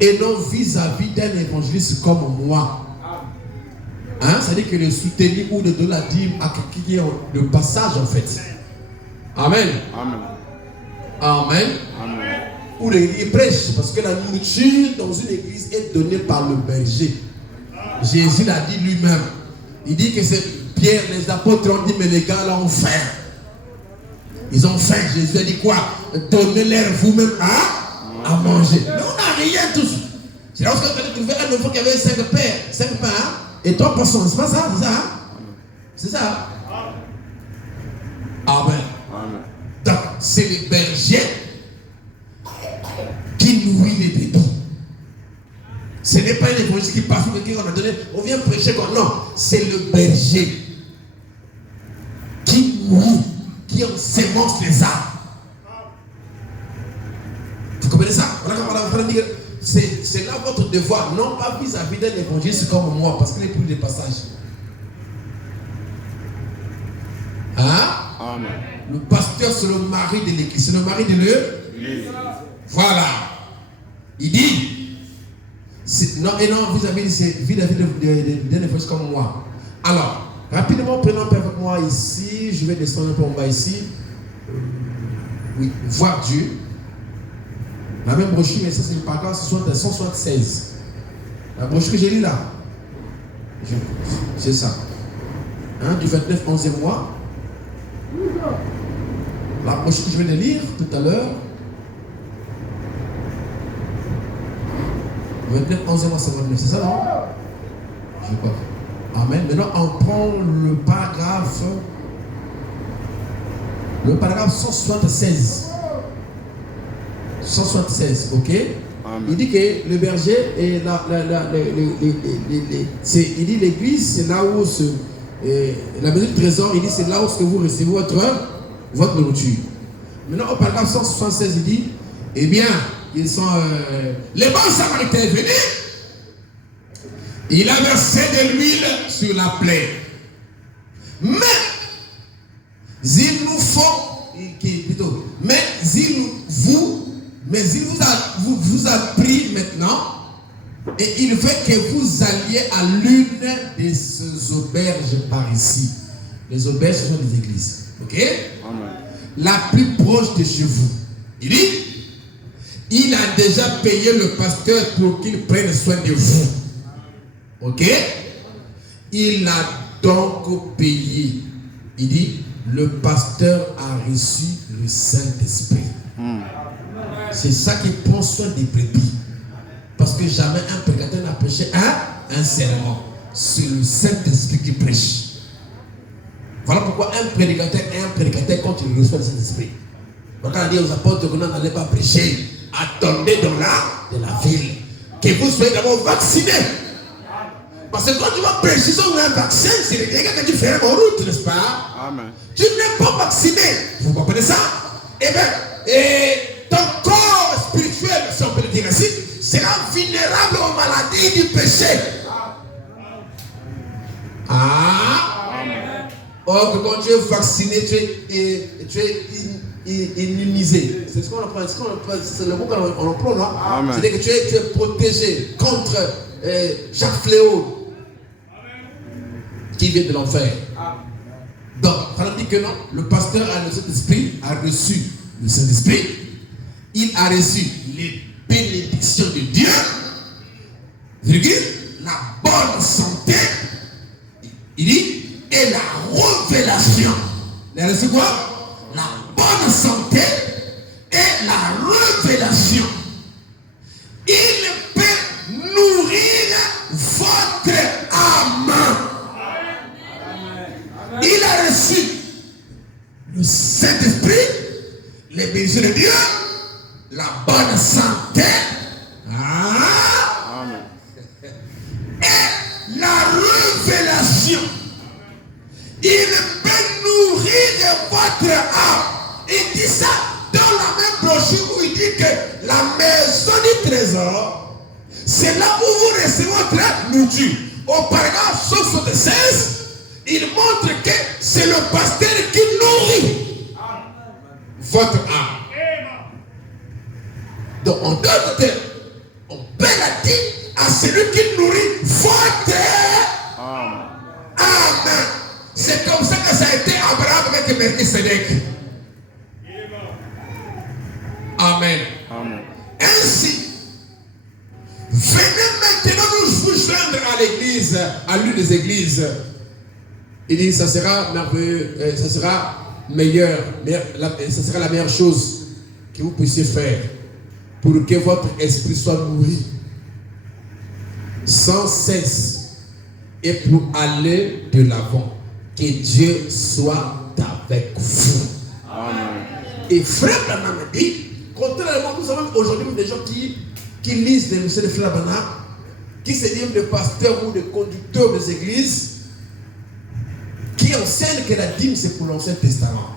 et non vis-à-vis d'un évangéliste comme moi. Hein? C'est-à-dire que le soutenir ou de donner la dîme à quelqu'un qui est de passage en fait. Amen. Amen. Amen. Amen. Ou il prêche parce que la nourriture dans une église est donnée par le berger. Jésus l'a dit lui-même. Il dit que c'est Pierre, les apôtres ont dit, mais les gars là ont faim. Ils ont faim. Jésus a dit quoi? Donnez-leur vous-même à manger. Mais on n'a rien tous. C'est lorsque tu as trouvé un enfant qui avait 5 pains et 3 poissons. C'est pas ça? C'est ça? Hein? C'est ça? Amen. Amen. Donc, c'est le berger qui nourrit les bébés. Ce n'est pas un évangile qui passe, mais qu'on a donné, on vient prêcher quoi? Non, c'est le berger qui nourrit, qui ensémence les âmes. Vous comprenez ça? Voilà comment on va dire. C'est là votre devoir, non pas vis-à-vis d'un évangile comme moi, parce qu'il est plus des passages. Hein? Amen. Le pasteur, c'est le mari de l'église. C'est le mari de l'église. Voilà. Il dit. Non, et non, vis-à-vis d'un évangile comme moi. Alors, rapidement, prenons un peu avec moi ici. Je vais descendre un peu en bas ici. Oui, voir Dieu. La même brochure, mais ça c'est une paragraphe 176. La brochure que j'ai lue là. C'est ça. Hein, du 29 11e mois. La brochure que je viens de lire tout à l'heure. 29 11e mois 59, c'est ça non? Je crois. Amen. Maintenant on prend le paragraphe 176. 176, ok? Amen. Il dit que le berger et il dit l'église, c'est là où la maison du trésor, il dit c'est là où vous recevez votre nourriture. Maintenant au paragraphe 176, il dit, eh bien, ils sont les bons samaritains venus, il a versé de l'huile sur la plaie. Mais il nous faut, mais il vous a pris maintenant et il veut que vous alliez à l'une de ces auberges par ici. Les auberges sont des églises. Ok? Amen. La plus proche de chez vous. Il dit, il a déjà payé le pasteur pour qu'il prenne soin de vous. Ok? Il a donc payé. Il dit, le pasteur a reçu le Saint-Esprit. C'est ça qui prend soin des brebis. Parce que jamais un prédicateur n'a prêché un serment. C'est le Saint-Esprit qui prêche. Voilà pourquoi un prédicateur est un prédicateur quand il reçoit le Saint-Esprit. Donc quand on dit aux apôtres que vous n'allez pas prêcher, attendez dans la ville. Que vous soyez d'abord vaccinés. Parce que quand tu vas prêcher sur un vaccin, c'est les dégâts que tu fais en route, n'est-ce pas? Amen. Tu n'es pas vacciné. Vous comprenez ça? Eh bien, ton corps spirituel, si on peut le dire ainsi, sera vulnérable aux maladies du péché. Or que quand tu es vacciné, tu es immunisé. C'est ce qu'on apprend. C'est le mot qu'on emploie, non? C'est-à-dire que tu es protégé contre chaque fléau qui vient de l'enfer. Donc, on dit que non, le pasteur a reçu le Saint-Esprit. Il a reçu les bénédictions de Dieu, virgule, la bonne santé, il dit, et la révélation. Il a reçu quoi? La bonne santé et la révélation. Il peut nourrir votre âme. Il a reçu le Saint-Esprit, les bénédictions de Dieu, la bonne santé, et la révélation. Il peut nourrir votre âme. Il dit ça dans la même brochure où il dit que la maison du trésor, c'est là où vous recevez votre nourriture. Au paragraphe 76, il montre que c'est le pasteur qui nourrit votre âme. Donc on donne on paie la dîme à celui qui nourrit votre âme. Melchizedek. Amen. Amen. Ainsi, venez maintenant nous joindre à l'église, à l'une des églises. Il dit, ça sera merveilleux, ça sera meilleur, ça sera la meilleure chose que vous puissiez faire pour que votre esprit soit nourri sans cesse et pour aller de l'avant. Que Dieu soit avec vous. Amen. Et frère Branham dit, contrairement, nous avons aujourd'hui des gens qui lisent les messieurs de frère Branham, qui se disent des pasteurs ou des conducteurs des églises, qui enseignent que la dîme c'est pour l'Ancien Testament.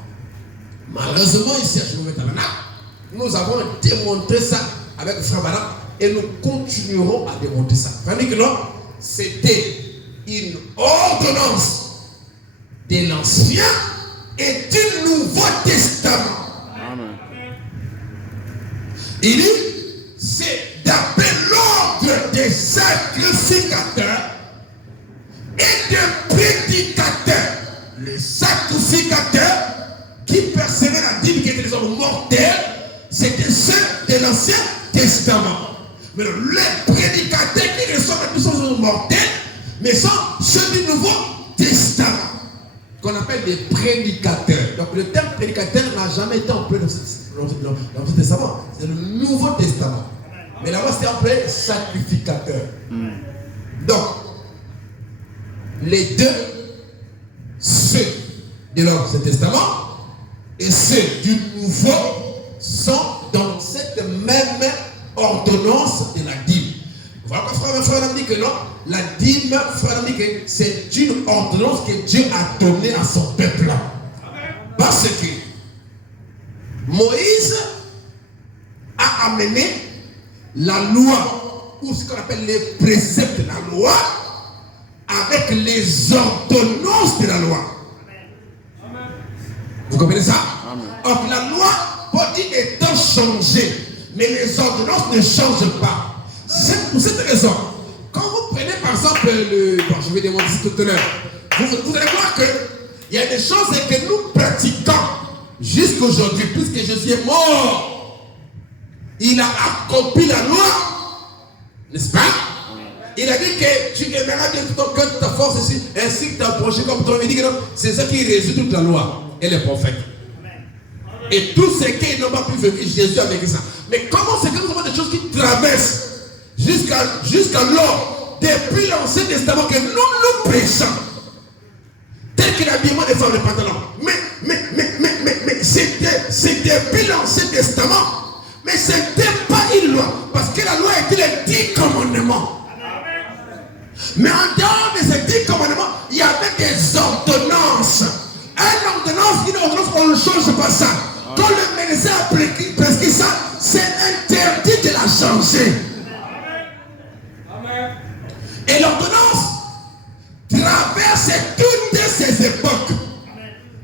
Malheureusement, ici à Chemin Tabernacle, nous avons démontré ça avec frère Branham et nous continuerons à démontrer ça. Tandis que non, c'était une ordonnance de l'Ancien et du Nouveau Testament. Amen. Il dit, c'est d'après l'ordre des sacrificateurs et des prédicateurs. Les sacrificateurs qui percevaient la dîme qui étaient des hommes mortels, c'était ceux de l'Ancien Testament. Mais les prédicateurs qui reçoivent tous sont mortels, mais sont ceux du Nouveau Testament, qu'on appelle des prédicateurs. Donc le terme prédicateur n'a jamais été employé dans l'Ancien Testament. C'est le Nouveau Testament. Mais là-bas, c'est appelé sacrificateur. Donc, les deux, ceux de l'Ancien Testament et ceux du Nouveau, sont dans cette même ordonnance de la dîme. Voilà pourquoi frère dit que non, la dîme, frère dit que c'est une ordonnance que Dieu a donnée à son peuple. Parce que Moïse a amené la loi, ou ce qu'on appelle les préceptes de la loi, avec les ordonnances de la loi. Vous comprenez ça? Or, la loi peut dire étant changée, mais les ordonnances ne changent pas. C'est pour cette raison, quand vous prenez par exemple je vais démontrer tout à l'heure, vous allez voir qu'il y a des choses que nous pratiquons jusqu'à aujourd'hui, puisque Jésus est mort. Il a accompli la loi, n'est-ce pas? Il a dit que tu aimeras bien tout ton cœur, toute ta force ici, ainsi que ta prochaine comme ton. Il dit que non, c'est ça qui résout toute la loi et les prophètes. Et tout ce qui n'ont pas pu vivre, Jésus a vécu ça. Mais comment c'est que nous avons des choses qui traversent jusqu'alors, depuis l'Ancien Testament, que nous prêchons, tel que l'habillement des femmes, le pantalon. Mais c'était depuis l'Ancien Testament, mais ce n'était pas une loi, parce que la loi était les 10 commandements. Mais en dehors de ces 10 commandements, il y avait des ordonnances. Une ordonnance, on ne change pas ça. Quand le médecin a prescrit ça, c'est interdit de la changer. Et l'ordonnance traverse toutes ces époques.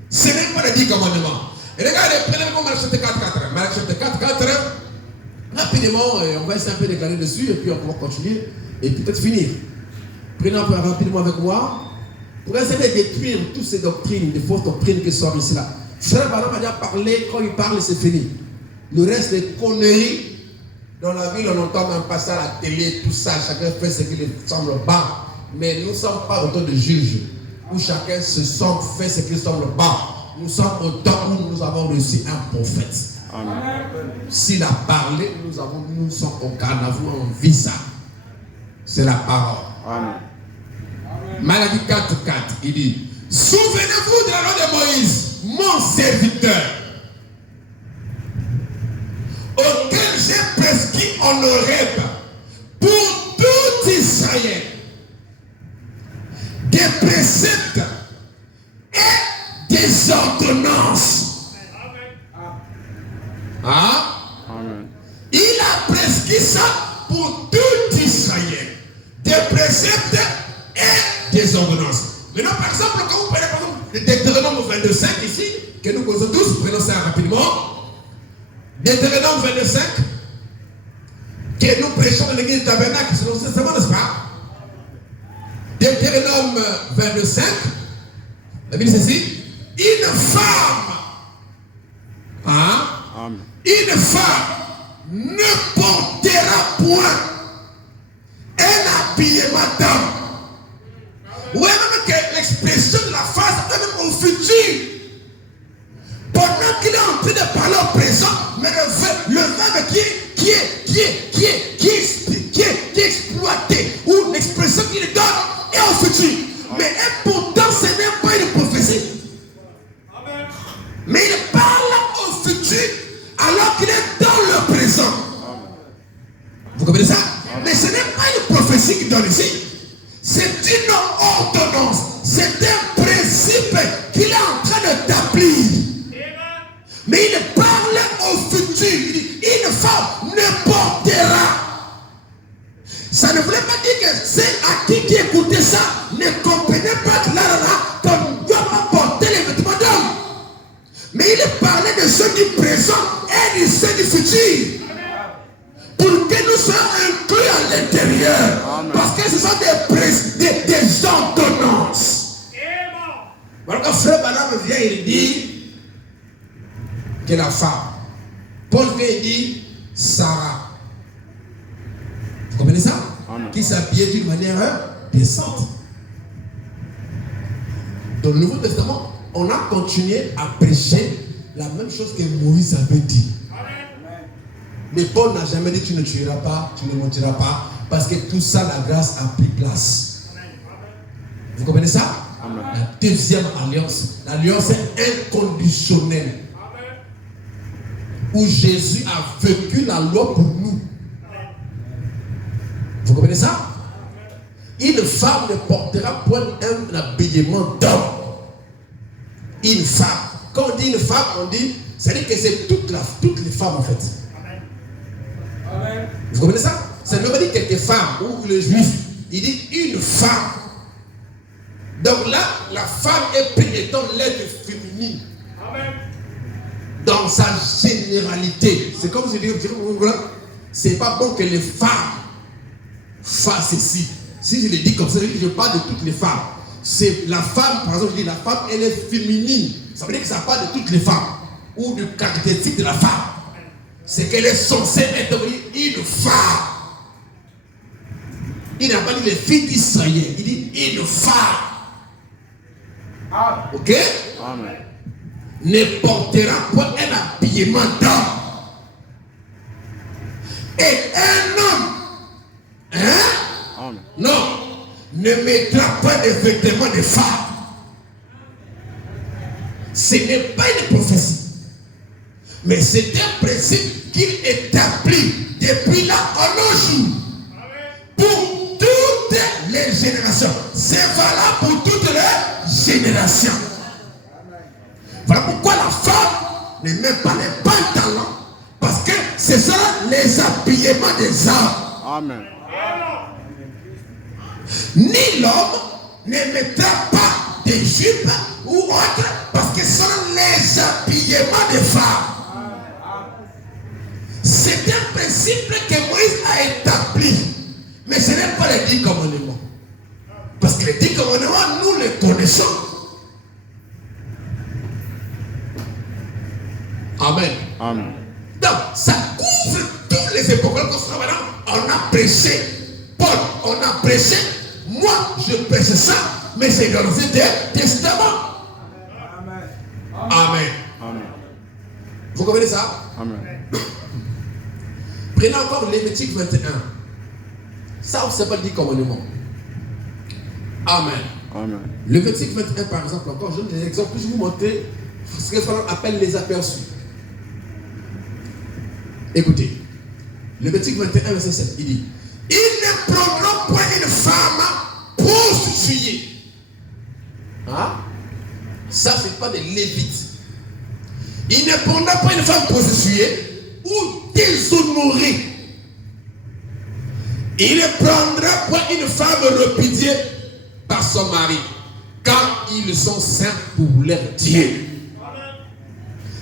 Ce n'est pas les 10 commandements. Et regardez, prenez-moi Marc chapitre 4. Marc chapitre 4. Rapidement, on va essayer un peu d'éclairer dessus et puis on va continuer et peut-être finir. Prenez un peu rapidement avec moi pour essayer de détruire toutes ces doctrines, des fausses doctrines qui sont ici là. Frère Branham a déjà parlé, quand il parle, c'est fini. Le reste des conneries, dans la ville, on entend même passer à la télé, tout ça, chacun fait ce qui lui semble bas. Mais nous ne sommes pas autant de juges, où chacun fait ce qui lui semble bas. Nous sommes au temps où nous avons reçu un prophète. Amen. S'il a parlé, nous sommes au carnaval, on vit ça. C'est la parole. Amen. Malachie 4, il dit, souvenez-vous de la loi de Moïse, mon serviteur, auquel j'ai prescrit en Horeb pour tout Israël des préceptes et des ordonnances. Hein? Amen. Il a prescrit ça pour tout Israël, des préceptes et des ordonnances. Maintenant, par exemple, quand vous prenez par exemple le Deutéronome 22:5 ici, que nous connaissons tous, prenons ça rapidement. Deutéronome 22:5, que nous prêchons dans l'église du tabernacle, c'est l'Ancien Testament, n'est-ce pas? Deutéronome 22:5, la Bible dit ceci, une femme Hein? Amen. Une femme ne portera point un habillement d'homme. Vous voyez même que l'expression de la phrase est même au futur. Pendant qu'il est en train de parler au présent, mais le verbe qui est exploité, ou l'expression qu'il donne est au futur. Mais pourtant, ce n'est pas une prophétie. Amen. Mais il parle au futur alors qu'il est dans le présent. Amen. Vous comprenez ça? Amen. Mais ce n'est pas une prophétie qu'il donne ici. C'est une ordonnance. C'est un principe qu'il est en train d'établir. Mais il parle au futur. Il dit, une femme ne portera. Ça ne voulait pas dire que ceux à qui écoutait ça ne comprenaient pas que là, qu'on doit pas porter les vêtements d'homme. Mais il parlait de ceux du présent et de ceux du futur. Pour que nous soyons inclus à l'intérieur. Amen. Parce que ce sont des ordonnances. Voilà, quand frère Madame vient, il dit que la femme. Paul vient et dit Sarah. Vous comprenez ça? Amen. Qui s'habillait d'une manière décente. Dans le Nouveau Testament, on a continué à prêcher la même chose que Moïse avait dit. Mais Paul n'a jamais dit tu ne tueras pas, tu ne mentiras pas, parce que tout ça, la grâce a pris place. Vous comprenez ça? Amen. La deuxième alliance, l'alliance inconditionnelle, où Jésus a vécu la loi pour nous. Vous comprenez ça? Une femme ne portera point un habillement d'homme. Une femme. Quand on dit une femme, on dit, c'est-à-dire que c'est toutes les femmes en fait. Amen. Vous comprenez ça? Ça ne veut pas dire quelques femmes ou les juifs. Il dit une femme. Donc là, la femme est prise étant l'être féminine. Amen. Dans sa généralité. C'est comme je dis, c'est pas bon que les femmes fassent ceci. Si je le dis comme ça, je parle de toutes les femmes. C'est la femme, par exemple, je dis la femme, elle est féminine. Ça veut dire que ça parle de toutes les femmes. Ou du caractéristique de la femme. C'est qu'elle est censée être une femme. Il n'a pas dit les filles d'Israël. Il dit une femme. Ok? Amen. Ne portera pas un habillement d'homme. Et un homme, hein? Amen. Non, ne mettra pas de vêtements de femme. Ce n'est pas une prophétie. Mais c'est un principe qu'il établit depuis là en nos jours. Pour toutes les générations. C'est valable pour toutes les générations. Voilà pourquoi la femme ne met pas les pantalons. Parce que ce sont les habillements des hommes. Amen. Ni l'homme ne mettra pas des jupes ou autres. Parce que ce sont les habillements des femmes. C'est un principe que Moïse a établi. Mais ce n'est pas les 10 commandements. Parce que les 10 commandements, nous les connaissons. Amen. Amen. Donc, ça couvre tous les époques. On a prêché. Paul, on a prêché. Moi, je prêche ça. Mais c'est dans l'Ancien Testament. Amen. Amen. Amen. Vous comprenez ça? Amen. Prenez encore Lévitique 21. Ça, on ne sait pas dire commandement. Amen. Amen. Lévitique 21, par exemple, encore, je donne des exemples. Je vais vous montrer ce que l'on appelle les aperçus. Écoutez. Lévitique 21, verset 7. Il dit: ils ne prendront point une femme prostituée. Hein? Ça, ce n'est pas des Lévites. Ils ne prendront pas une femme prostituée ou déshonorée. Il ne prendra point une femme répudiée par son mari, car ils sont saints pour leur Dieu.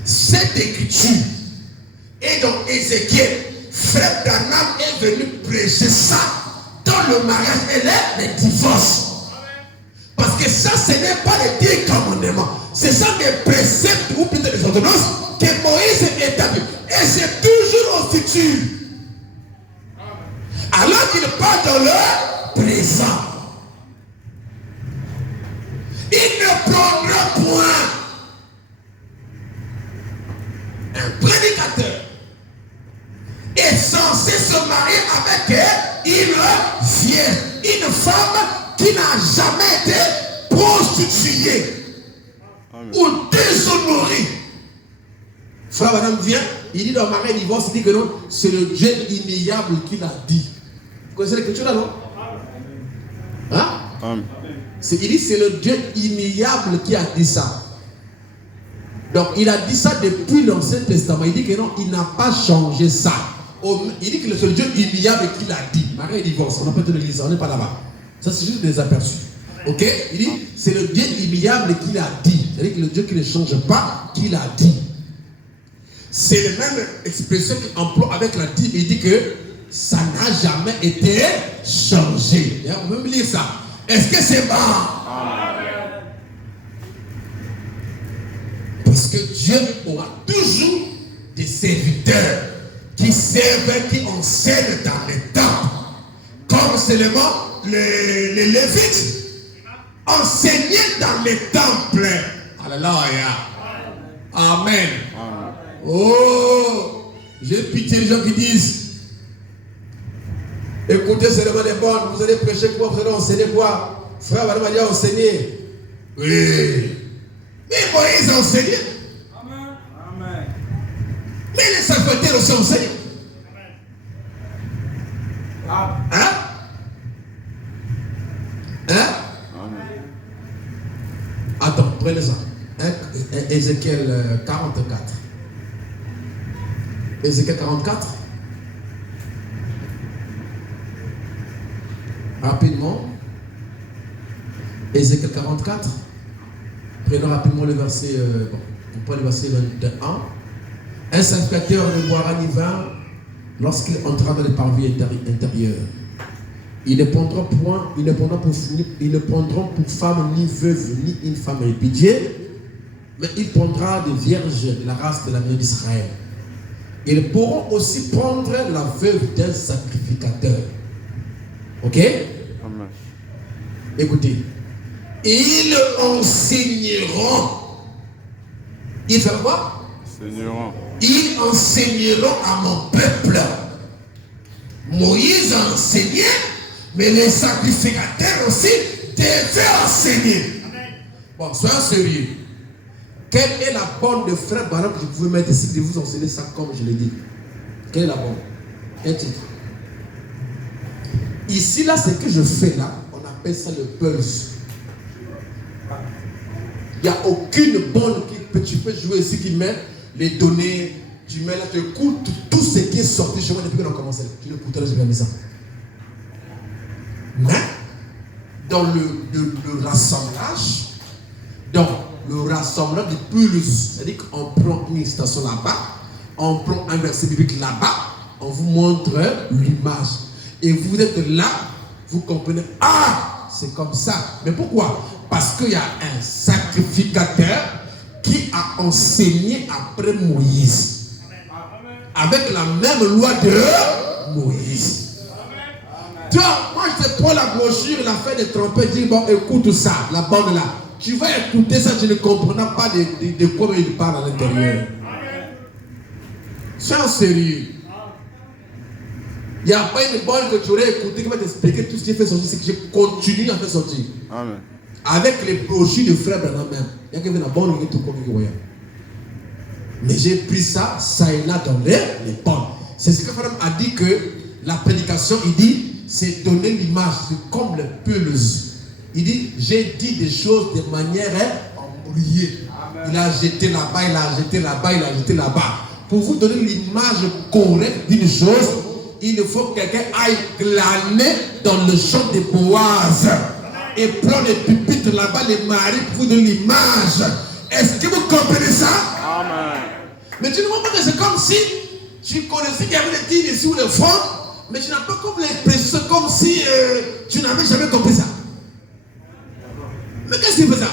Cette écriture est dans Ézéchiel. Frère Branham est venu prêcher ça dans le mariage et les divorces. Parce que ça, ce n'est pas les 10 commandements. Ce sont des préceptes ou plutôt des ordonnances que Moïse prostituent. Alors qu'ils partent dans leur présent. Il ne prendra point un prédicateur est censé se marier avec une vierge, une femme qui n'a jamais été prostituée ou déshonorée. Frère Madame vient, il dit dans Marie divorce, il dit que non, c'est le Dieu ignoble qui l'a dit. Vous connaissez l'écriture là, non? Hein? Il dit c'est le Dieu ignoble qui a dit ça. Donc il a dit ça depuis l'Ancien Testament. Il dit que non, il n'a pas changé ça. Il dit que c'est le Dieu ignoble qui l'a dit. Marie divorce, on n'a pas de l'église, on n'est pas là-bas. Ça c'est juste des aperçus. Ok? Il dit c'est le Dieu ignoble qui l'a dit. C'est-à-dire que le Dieu qui ne change pas, qui l'a dit. C'est la même expression qu'il emploie avec la Bible. Il dit que ça n'a jamais été changé. On peut me lire ça. Est-ce que c'est bon? Parce que Dieu aura toujours des serviteurs qui servent, qui enseignent dans les temples. Comme seulement les Lévites enseignaient dans les temples. Alléluia. Amen. Oh, j'ai pitié des gens qui disent écoutez seulement les bonnes, vous allez prêcher quoi, vous allez enseigner quoi? Frère, madame a dit enseigner. Oui. Mais Moïse a enseigné. Amen. Mais les serviteurs aussi enseignent. Hein? Attends, prenez ça. Ézéchiel 44. Ézéchiel 44. Rapidement. Ézéchiel 44. Prenons rapidement le verset. On prend le verset 21. Un sacrificateur ne boira ni vin lorsqu'il entrera dans les parvis intérieurs. Ils ne prendront pour femme ni veuve ni une femme répudiée, mais il prendra des vierges de la race de la maison d'Israël. Ils pourront aussi prendre la veuve d'un sacrificateur. Ok? Amen. Écoutez. Ils enseigneront. Ils feront quoi? Ils enseigneront à mon peuple. Moïse a enseigné, mais les sacrificateurs aussi devaient enseigner. Amen. Bon, soyons sérieux. Quelle est la bonne de frère Barak que je pouvais mettre ici de vous enseigner ça comme je l'ai dit? Quelle est la bonne? Quel titre? Ici, là, ce que je fais là, on appelle ça le buzz. Il n'y a aucune bonne que tu peux jouer ici qui met les données, tu mets là, tu écoutes tout ce qui est sorti chez moi depuis qu'on a commencé. Tu l'écouteras, j'ai mis ça. Mais, dans le rassemblage, de plus, c'est-à-dire qu'on prend une station là-bas, on prend un verset biblique là-bas, on vous montre l'image. Et vous êtes là, vous comprenez, ah, c'est comme ça. Mais pourquoi? Parce qu'il y a un sacrificateur qui a enseigné après Moïse. Avec la même loi de Moïse. Tu vois, moi je te prends la brochure, la fin des trompettes, je dis, bon, écoute ça, la bande là. Tu vas écouter ça, tu ne comprendras pas de quoi il parle à l'intérieur. C'est en sérieux. Il n'y a pas une bonne que tu aurais écouté qui va t'expliquer tout ce qui est fait sortir, c'est que je continue à faire sortir. Amen. Avec les brochures de frère Branham même. Il y a quelqu'un qui a bonne qui tout comme il. Mais j'ai pris ça et là dans les bonnes. C'est ce que frère a dit que la prédication, il dit, c'est donner l'image, c'est comme les pelouses. Il dit, j'ai dit des choses de manière embrouillée. Il a jeté là-bas, il a jeté là-bas, il a jeté là-bas. Pour vous donner l'image correcte d'une chose, il faut que quelqu'un aille glaner dans le champ de Boaz et prendre les pupitres là-bas, les maris, pour vous donner l'image. Est-ce que vous comprenez ça? Amen. Mais tu ne vois pas que c'est comme si tu connaissais qu'il y avait des dînes ici ou les fonds, mais tu n'as pas comme l'expression, comme si tu n'avais jamais compris ça. Mais qu'est-ce qui fait ça?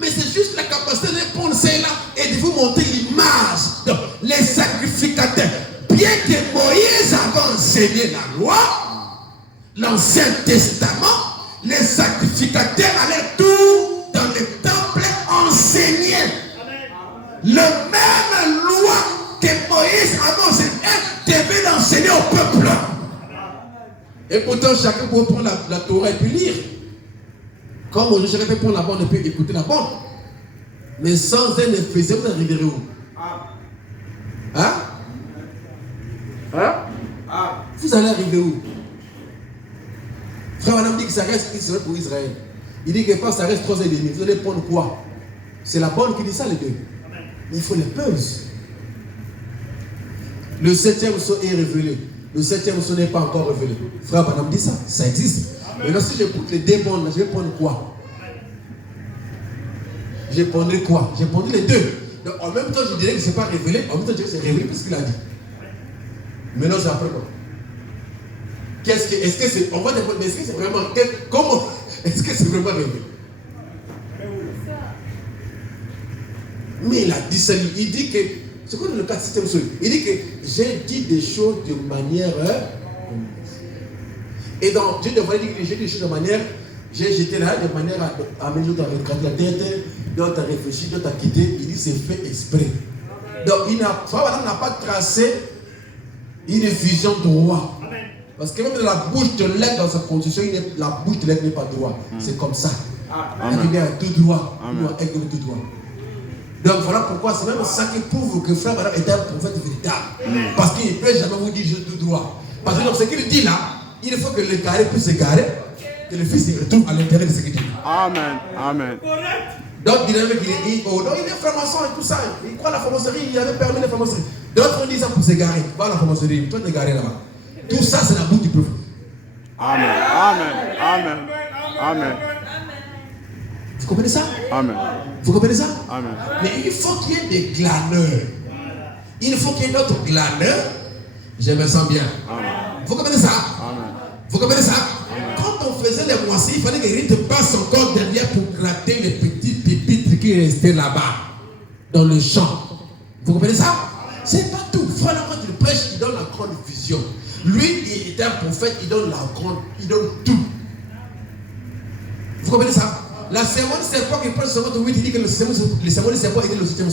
Mais c'est juste la capacité de prendre celle-là et de vous montrer l'image. Donc, les sacrificateurs, bien que enseigner la loi, l'Ancien Testament, les sacrificateurs allaient tout dans les temples enseigner le même loi que Moïs a enseigné devait l'enseigner au peuple. Et pourtant, chacun peut prendre la Torah et puis lire. Comme aujourd'hui, chacun peut prendre la bande et puis écouter la bande. Mais sans un Éphésiens, vous arriverez où? Hein? Vous allez arriver où? Frère Madame dit que ça reste Israël pour Israël. Il dit que quand ça reste 3 ans et demi, vous allez prendre quoi? C'est la bonne qui dit ça, les deux. Mais il faut les peser. Le 7e son est révélé. Le 7e son n'est pas encore révélé. Frère Madame dit ça, ça existe. Maintenant, si j'écoute les deux bonnes, je vais prendre quoi? Je prendrai quoi? Je prendrai les deux. Donc, en même temps, je dirais que ce n'est pas révélé. En même temps, je dirais que c'est révélé parce qu'il a dit. Maintenant, c'est après quoi? Est-ce que c'est. On va demander, mais est-ce que c'est vraiment. Comment? Est-ce que c'est vraiment révélé? Mais il a dit ça. Il dit que. C'est quoi dans le 4e sol? Il dit que j'ai dit des choses de manière. Et donc, Dieu devrait dire que j'ai dit des choses de manière. J'ai jeté là de manière à amener d'autres à regarder la tête, d'autres à réfléchir, d'autres à quitter. Il dit c'est fait exprès. Donc, Frère n'a pas tracé une vision droite. Parce que même dans la bouche de l'aigle, dans sa constitution, la bouche de l'aigle n'est pas droite. C'est comme ça. Il est à tout droit. Il est tout droit. Donc voilà pourquoi c'est même ça qui prouve que Frère Madame est un prophète véritable. Parce qu'il ne peut jamais vous dire je tout droit. Parce que donc, ce qu'il dit là, il faut que le carré puisse se garer, que le fils se retrouve à l'intérieur de ce qu'il dit. Amen. Amen. Donc il est franc-maçon et tout ça. Il croit à la franc-maçonnerie, il avait permis la franc-maçonnerie. D'autres disent ça pour se garer. Va à la franc-maçonnerie, toi t'es garé là-bas. Tout ça c'est la bouche du prophète. Amen. Amen. Amen. Amen. Vous comprenez ça? Amen. Vous comprenez ça? Amen. Mais il faut qu'il y ait des glaneurs. Il faut qu'il y ait d'autres glaneurs. Je me sens bien. Amen. Vous comprenez ça? Amen. Vous comprenez ça? Amen. Quand on faisait les moissons, il fallait que Rite passe encore derrière pour gratter les petits pépites qui restaient là-bas, dans le champ. Vous comprenez ça? C'est pas tout. Frère, quand il prêche, il donne la grande vision. Lui, il est un prophète, il donne tout. Vous comprenez ça? La sermon du serpent qui prend le sermon de 8, il dit que le sermon du serpent était le septième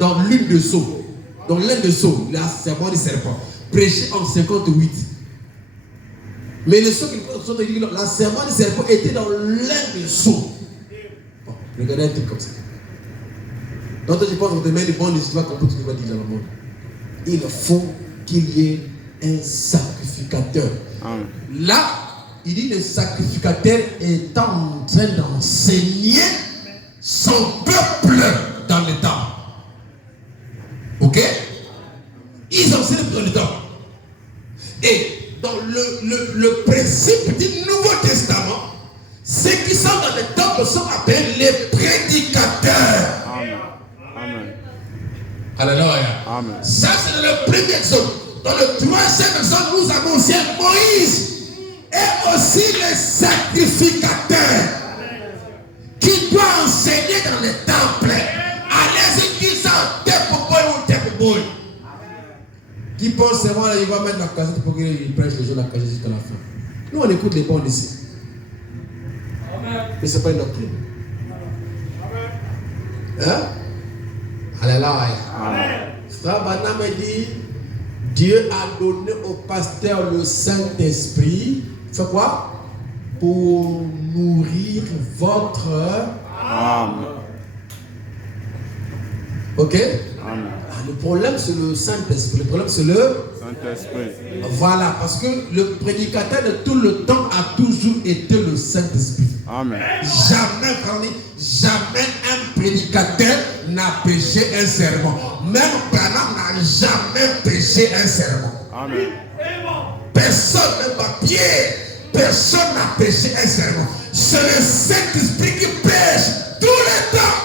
dans l'une de sceaux. Dans l'un de sceaux, la sermon du serpent. Prêché en 58. Mais le sceau qui prend le sermon, il dit que la sermon du serpent était dans l'un de sceaux. Bon, regardez un truc comme ça. Donc, je pense que demain, les bonnes histoires comprendre ce qu'il va dire dans le monde. Il faut qu'il y ait un sacrificateur. Amen. Là, il dit le sacrificateur est en train d'enseigner son peuple dans le temps. Ok? Ils enseignent dans le temps. Et dans le principe du Nouveau Testament, ceux qui sont dans le temple sont appelés les prédicateurs. Amen. Amen. Alléluia. Amen. Ça, c'est dans le premier exode. Dans le 3e exode, nous avons aussi Moïse. Et aussi les sacrificateurs qui doivent enseigner dans les temples. Allez-y, qui sont Tepoboy ou Tepoboy. Qui pense seulement il va mettre la casette pour qu'il prêche les gens la casette jusqu'à la fin. Nous, on écoute les bons ici. Mais ce n'est pas une doctrine. Hein? Alléluia. Frère Branham dit Dieu a donné au pasteur le Saint-Esprit. Fait quoi? Pour nourrir votre Amen. Ok? Amen. Le problème c'est le Saint-Esprit. Le problème c'est le Saint-Esprit. Voilà, parce que le prédicateur de tout le temps a toujours été le Saint-Esprit. Amen. Jamais un prédicateur n'a prêché un sermon. Même Branham n'a jamais prêché un sermon. Amen. Personne, même pas Pierre, personne n'a prêché un sermon. C'est le Saint-Esprit qui prêche tout le temps.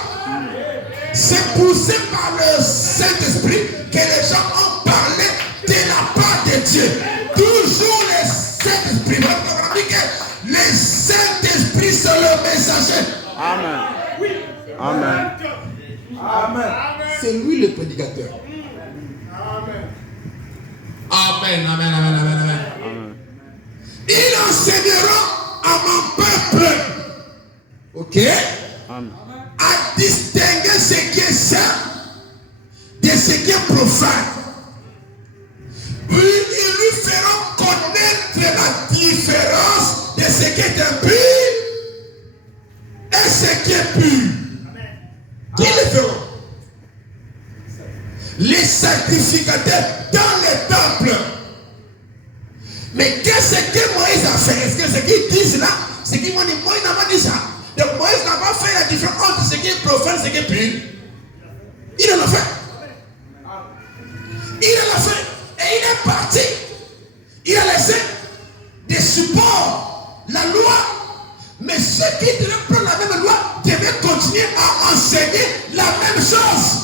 C'est poussé par le Saint-Esprit que les gens ont parlé de la part de Dieu. Toujours le Saint-Esprit. Vous avez que le Saint-Esprit c'est le messager. Amen. Amen. Amen. C'est lui le prédicateur. Amen. Amen, amen, amen, amen. Ils enseigneront à mon peuple, ok, Amen. à distinguer ce qui est saint de ce qui est profane. Puis ils lui feront connaître la différence de ce qui est impur et ce qui est pur. Qui le feront? Les sacrificateurs dans les temples. Mais qu'est-ce que Moïse a fait? Est-ce que ce qu'ils disent là, ce qu'ils m'ont dit, Moïse n'a pas dit ça. Donc Moïse n'a pas fait la différence entre ce qui est profane et ce qui est pur. Il en a fait. Il en a fait. Et il est parti. Il a laissé des supports, la loi. Mais ceux qui devaient prendre la même loi devaient continuer à enseigner la même chose.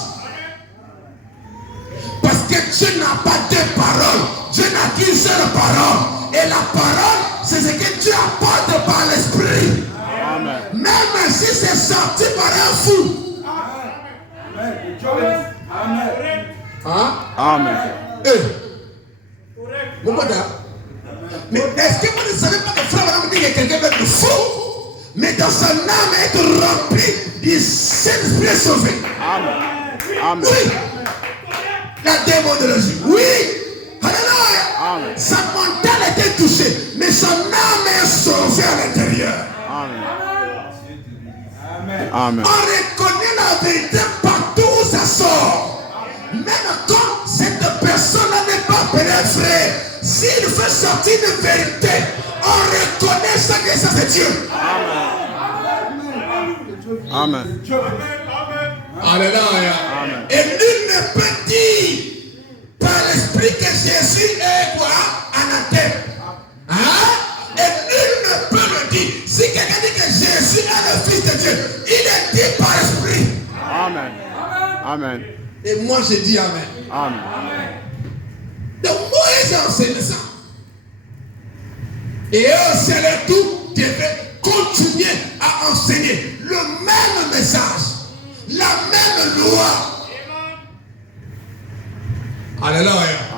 Parce que Dieu n'a pas deux paroles. Dieu n'a qu'une seule parole. Et la parole, c'est ce que Dieu apporte par l'esprit. Amen. Même si c'est sorti par un fou. Amen. Hein? Amen. Mon bonheur. Mais est-ce que vous ne savez pas que frère Madame dit que quelqu'un peut être fou, mais dans son âme être rempli du Saint-Esprit sauvé? Amen. Amen. Oui. La démonologie. Oui. Alléluia. Amen. Sa mentale était touchée, mais son âme est sauvée à l'intérieur. Amen. Amen. On reconnaît la vérité partout où ça sort. Même quand cette personne-là n'est pas pénétrée, s'il fait sortir une vérité, on reconnaît ça que ça c'est Dieu. Amen. Alléluia. Amen. Et nul ne peut dire par l'esprit que Jésus est quoi? Anathème. Hein? Et nul ne peut le dire. Si quelqu'un dit que Jésus est le Fils de Dieu, il est dit par l'esprit. Amen. Amen. Et moi je dis Amen. Amen. Donc Moïse a enseigné ça. Et eux, c'est le tout, devaient continuer à enseigner le même message, la même loi. Alléluia.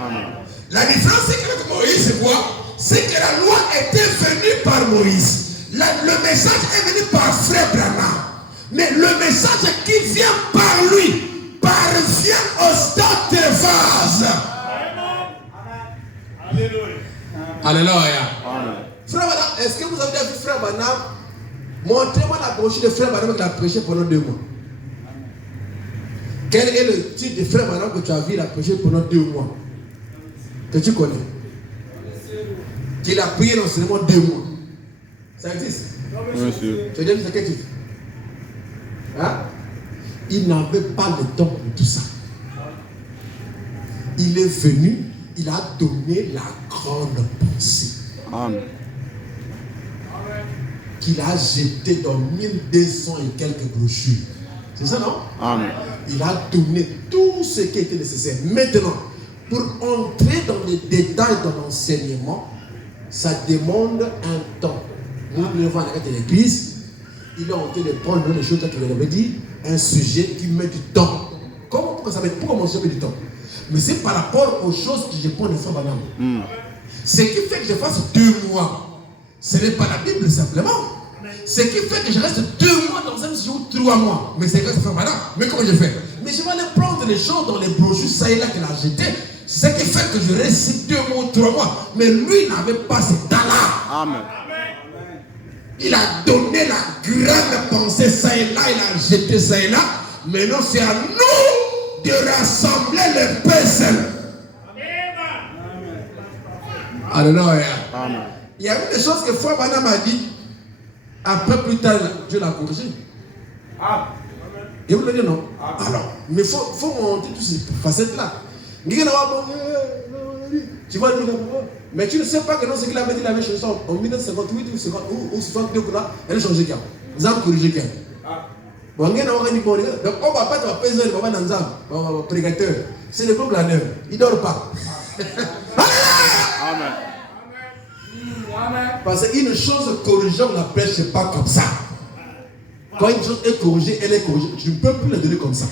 Amen. La différence c'est qu'avec Moïse, c'est quoi? C'est que la loi était venue par Moïse. Le message est venu par Frère Branham. Mais le message qui vient par lui parvient au stade de vase. Alléluia. Amen. Frère Branham, est-ce que vous avez déjà vu Frère Branham? Montrez-moi la brochure de Frère Branham qu'il a prêché pendant 2 mois. Quel est le type de Frère Branham que tu as vu il a prêché pendant 2 mois? Que tu connais? Qu'il a prié dans seulement 2 mois. Ça existe? Monsieur. Tu as déjà vu ça quel type? Hein? Il n'avait pas le temps pour tout ça. Il est venu, il a donné la grande pensée Amen. qu'il a jeté dans 1200 et quelques brochures. C'est ça, non? Amen. Il a donné tout ce qui était nécessaire. Maintenant, pour entrer dans les détails de l'enseignement, ça demande un temps. Nous devons aller à l'église. Il est en train de prendre les choses qu'il avait dit, un sujet qui met du temps. Comment pourquoi ça met pourquoi mon sujet met du temps? Mais c'est par rapport aux choses que je prends de Frère Branham. Ce qui fait que je fasse 2 mois, ce n'est pas la Bible simplement. Ce qui fait que je reste 2 mois dans un sujet ou 3 mois. Mais c'est grâce à Frère Branham. Mais comment je fais? Mais je vais aller prendre les choses dans les brochures, ça et là qu'il a jeté. Ce qui fait que je reste 2 mois ou 3 mois. Mais lui n'avait pas ce talent. Amen. Il a donné la grande pensée, ça et là, il a jeté ça et là. Maintenant, c'est à nous de rassembler le peuple. Alléluia. Amen. Il y a une des choses que Frère Branham a dit. Après, plus tard, Dieu l'a corrigé. Et vous le dites non? Alors, mais il faut monter toutes ces facettes-là. Tu vois, mais tu ne sais pas que non, ce qu'il avait dit, il avait changé en 1958 ou 62, il a changé. Nous avons corrigé. Donc, on va pas te peser le papa dans le prédicateur. C'est le groupe la neuve. Il ne dort pas. Amen. Parce qu'une chose corrigée, on la prêche, c'est pas comme ça. Quand une chose est corrigée, elle est corrigée. Tu ne peux plus la donner comme ça.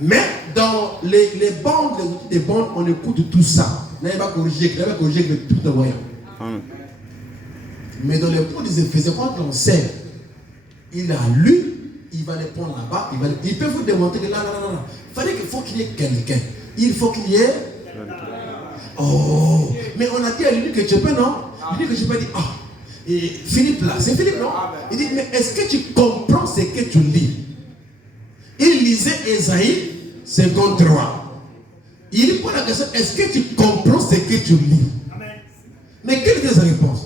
Mais dans les bandes, les bandes, on écoute tout ça. Là, il va corriger le tout de voyant. Amen. Mais dans les points des Éphésiens, quand on sait, il a lu, il va les prendre là-bas, il peut vous démontrer que là. Il faut qu'il y ait quelqu'un. Il faut qu'il y ait. Oh, mais on a dit à lui que tu peux, non? Il dit que je peux dire, et Philippe là, c'est Philippe, non? Il dit, mais est-ce que tu comprends ce que tu lis? Il lisait Ésaïe 53. Il lui pose la question, est-ce que tu comprends ce que tu lis? Mais quelle était sa réponse?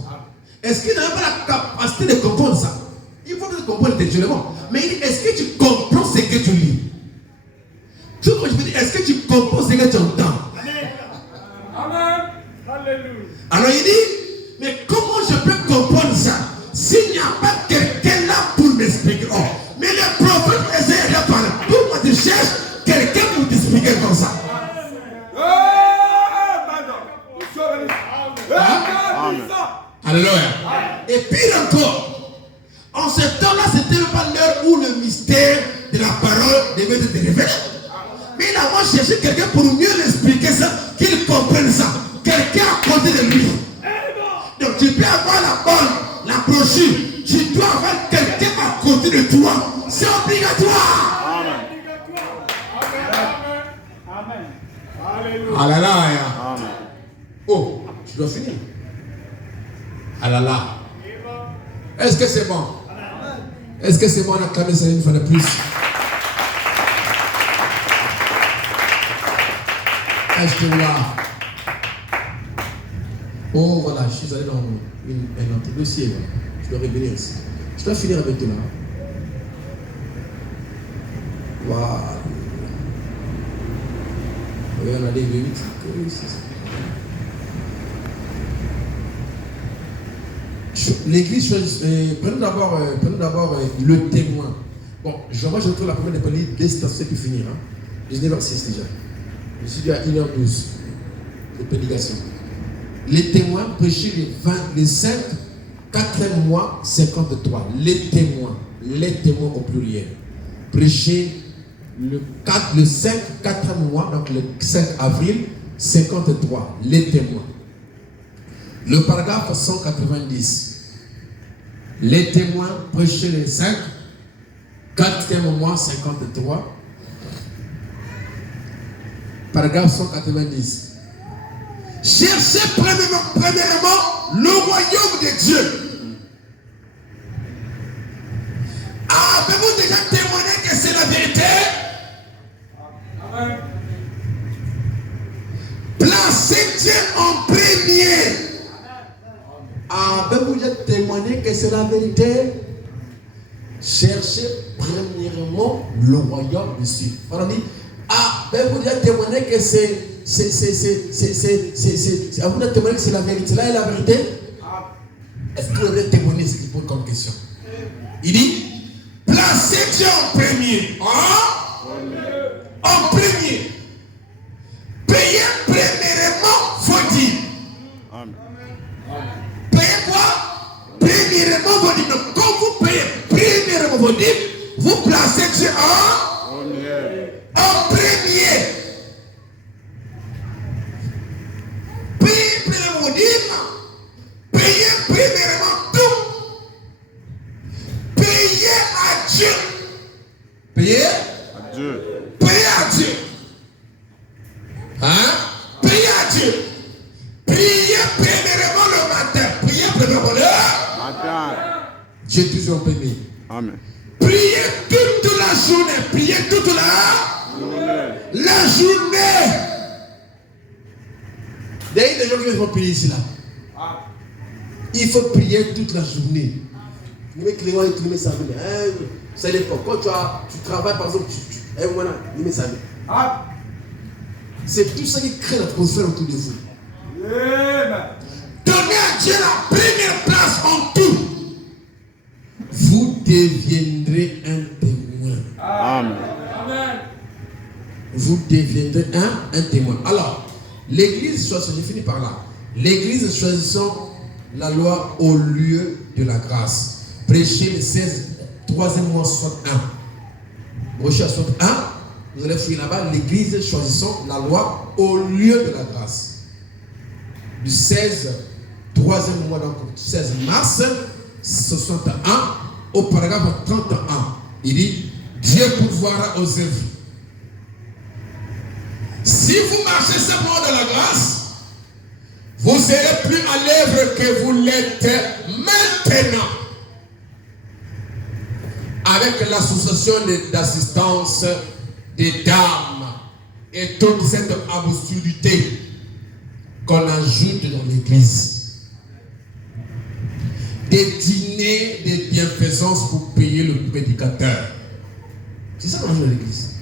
Est-ce qu'il n'avait pas la capacité de comprendre ça? Il faut que tu comprennes intellectuellement. Mais il dit, est-ce que tu comprends ce que tu lis? Tout le monde, je peux dire, est-ce que tu comprends ce que tu entends? Amen. Alléluia. Alors il dit, mais comment je peux comprendre ça s'il n'y a pas quelqu'un là pour m'expliquer? Oh, mais le prophète Esaïe a parlé. Pourquoi tu cherches quelqu'un pour t'expliquer comme ça? Alléluia. Et pire encore, en ce temps-là, c'était pas l'heure où le mystère de la parole devait être révélé. Mais il a cherché quelqu'un pour mieux l'expliquer ça, qu'il comprenne ça. Quelqu'un à côté de lui. Donc tu peux avoir la bonne, la brochure. Tu dois avoir quelqu'un à côté de toi. C'est obligatoire. Amen. Alléluia. Oh, tu dois finir. Alléluia. Est-ce que c'est bon? Est-ce que c'est bon d'acclamer ça une fois de plus? Est-ce que là? Oh voilà, je suis allé dans un autre dossier. Je dois revenir ici. Je dois finir avec toi là. Voilà. Oui, on a des minutes. L'église, prenons d'abord le témoin. Bon, je retrouve la première des dès stations pour finir. 19h06 déjà. Je suis à 1h12 de prédication. Les témoins prêchaient les 5, 4e mois, 53. Les témoins au pluriel. Prêchaient le 5, 4e mois, donc le 5 avril, 53. Les témoins. Le paragraphe 190. Les témoins prêchaient les 5, 4e mois, 53. Paragraphe 190. Cherchez premièrement le royaume de Dieu. Avez-vous déjà témoigné que c'est la vérité? Amen. Placez Dieu en premier. Avez-vous déjà témoigné que c'est la vérité? Cherchez premièrement le royaume de Dieu. Avez-vous déjà témoigné que c'est vous avez témoigné que c'est la vérité? Là est la vérité? Est-ce que vous avez témoigné ce qu'il pose comme question? Il dit, placez Dieu en premier. En premier. Payez premièrement vos dîmes. Payez quoi? Premièrement vos dîmes. Donc, quand vous payez premièrement vos dîmes, vous placez Dieu en premier. Payez premièrement vos dîmes. Payez premièrement tout. Payez à Dieu. Payez à Dieu. Payez à Dieu. Payez à Dieu. Priez premièrement le matin. Priez premièrement le matin. Dieu toujours premier. Amen. Priez toute la journée. Priez toute la journée. D'ailleurs, les gens qui vont prier ici là. Il faut prier toute la journée. Tu mets Clément et tu mets ça. Ça dépend. Quand tu travailles, par exemple, voilà, il met ça. C'est tout ça qui crée l'atmosphère autour de vous. Donnez à Dieu la première place en tout. Vous deviendrez un témoin. Amen. Vous deviendrez un témoin. Alors, l'église, j'ai fini par là. L'église choisissant la loi au lieu de la grâce. Prêchez le 3e mois 61. Prêchez à 61. Vous allez fouiller là-bas. L'église choisissant la loi au lieu de la grâce. Du 16 Troisième mois, donc 16 mars 61, au paragraphe 31, il dit Dieu pourvoira aux œuvres. Si vous marchez simplement dans la grâce, vous serez plus à l'œuvre que vous l'êtes maintenant. Avec l'association d'assistance des dames et toute cette obscurité qu'on ajoute dans l'église. Des dîners, des bienfaisances pour payer le prédicateur. C'est ça qu'on joue dans l'église.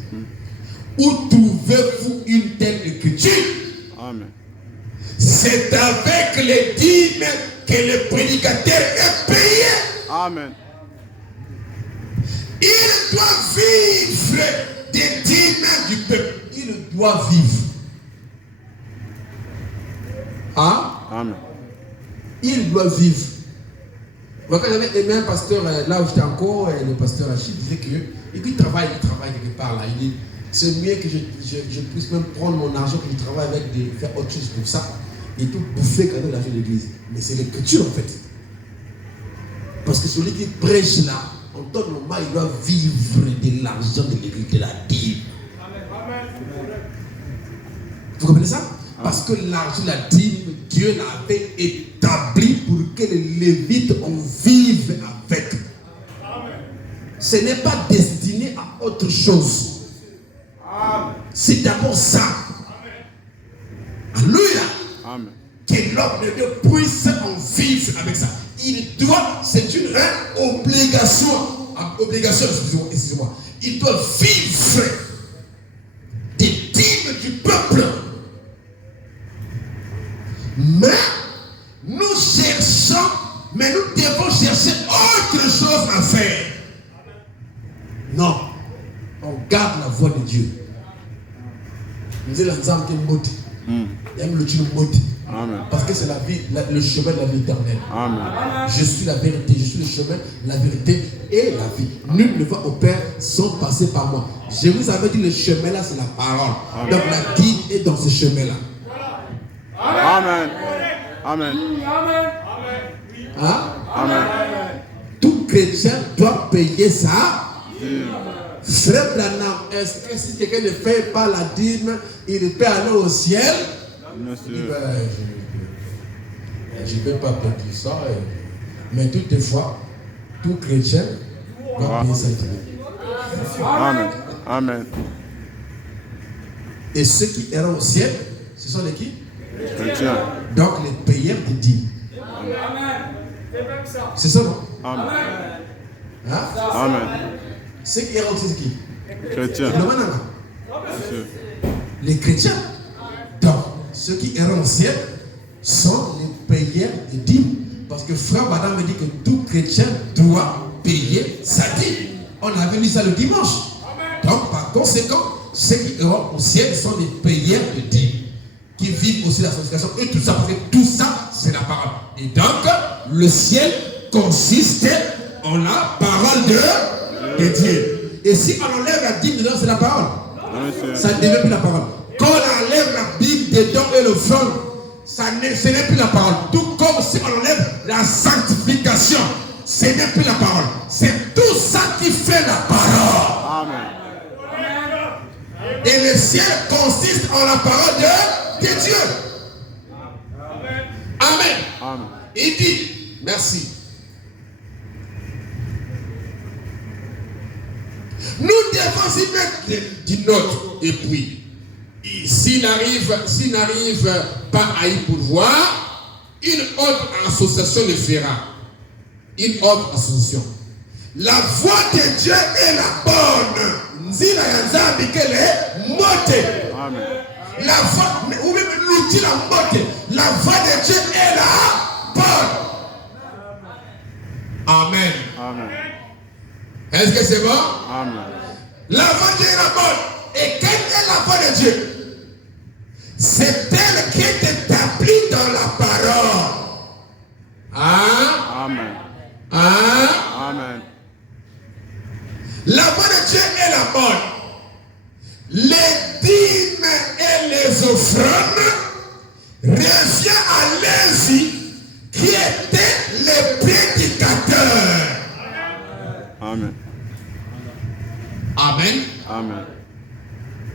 Où trouvez-vous une telle écriture? Amen. C'est avec les dîmes que le prédicateur est payé. Amen. Il doit vivre des dîmes du peuple. Il doit vivre. Hein? Amen. Il doit vivre. Moi, quand j'avais aimé un pasteur, là où j'étais encore, le pasteur Achille disait qu'il travaille quelque part là. Il dit, c'est mieux que je puisse même prendre mon argent, que je travaille avec faire autre chose comme ça, et tout bouffer quand même l'argent de l'église. Mais c'est l'écriture en fait. Parce que celui qui prêche là, en temps normal, il doit vivre de l'argent de l'église, de la dîme. Vous comprenez ça? Parce que l'argent de la dîme, Dieu l'avait établi pour que les Lévites en vivent avec. Ce n'est pas destiné à autre chose. C'est d'abord ça. Alléluia. Amen. Que l'homme de Dieu puisse en vivre avec ça. Il doit, c'est une obligation. Excusez-moi. Il doit vivre des dîmes du peuple. Mais nous cherchons, mais nous devons chercher autre chose à faire. Non, on garde la voix de Dieu. Nous avons l'ensemble qui est moti. Il y a le moti. Parce que c'est la vie, le chemin de la vie éternelle. Amen. Je suis la vérité, je suis le chemin, la vérité et la vie. Nul ne va au Père sans passer par moi. Je vous avais dit le chemin là, c'est la parole. Amen. Donc la vie est dans ce chemin là. Amen. Amen. Hein? Amen. Tout chrétien doit payer ça. Frère Branham, est-ce que si quelqu'un ne paye pas la dîme, il peut aller au ciel? Monsieur. Je ne vais pas dire ça. Mais toutefois, tout chrétien doit payer sa dîme. Amen. Amen. Et ceux qui iront au ciel, ce sont les qui? Chrétien. Donc les payeurs de dîmes. C'est ça, non? Amen. Hein? Amen. Ceux qui iront au ciel, c'est qui? Chrétien. Monsieur. Les chrétiens. Donc, ceux qui iront au ciel sont les payeurs de dîmes. Parce que frère Madame me dit que tout chrétien doit payer sa dîme. On avait lu ça le dimanche. Donc, par conséquent, ceux qui iront au ciel sont les payeurs de dîmes. Qui vivent aussi la sanctification et tout ça. Parce que tout ça, c'est la parole. Et donc, le ciel consiste en la parole de Dieu. Et si on enlève la dîme dedans, c'est la parole. Ça ne devient plus la parole. Quand on enlève la Bible dedans et le front, ce n'est plus la parole. Tout comme si on enlève la sanctification, ce n'est plus la parole. C'est tout ça qui fait la parole. Amen. Et le ciel consiste en la parole de Dieu. Amen. Amen. Il dit, merci. Nous devons y mettre du nôtre. Et puis, s'il n'arrive pas à y pourvoir, une autre association le fera. Une autre association. La voix de Dieu est la bonne. Nzina yanzambi qu'elle est motte. Amen. La voix, ou même l'outil la motte. La voix de Dieu est la bonne. Amen. Amen. Est-ce que c'est bon? Amen. La voix de Dieu est la bonne. Et quelle est la voix de Dieu? C'est elle qui est établie dans la parole. Hein? Amen. Hein? Amen. La voix de Dieu est la bonne. Les dîmes et les offrandes revient à Lévi Amen. Amen. Amen.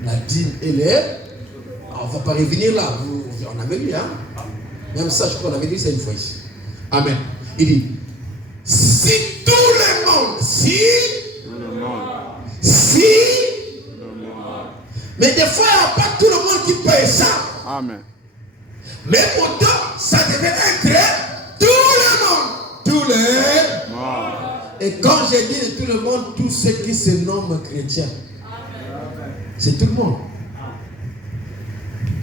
La dîme, elle est. On ne va pas revenir là. On avait lu, hein. Même ça, je crois qu'on avait dit ça une fois ici. Amen. Il dit, si tout le monde, si, mais des fois, il n'y a pas tout le monde qui paye ça. Amen. Mais pourtant, ça devait être tout le monde. Tous les. Et quand j'ai dit de tout le monde, tous ceux qui se nomment chrétiens. C'est tout le monde.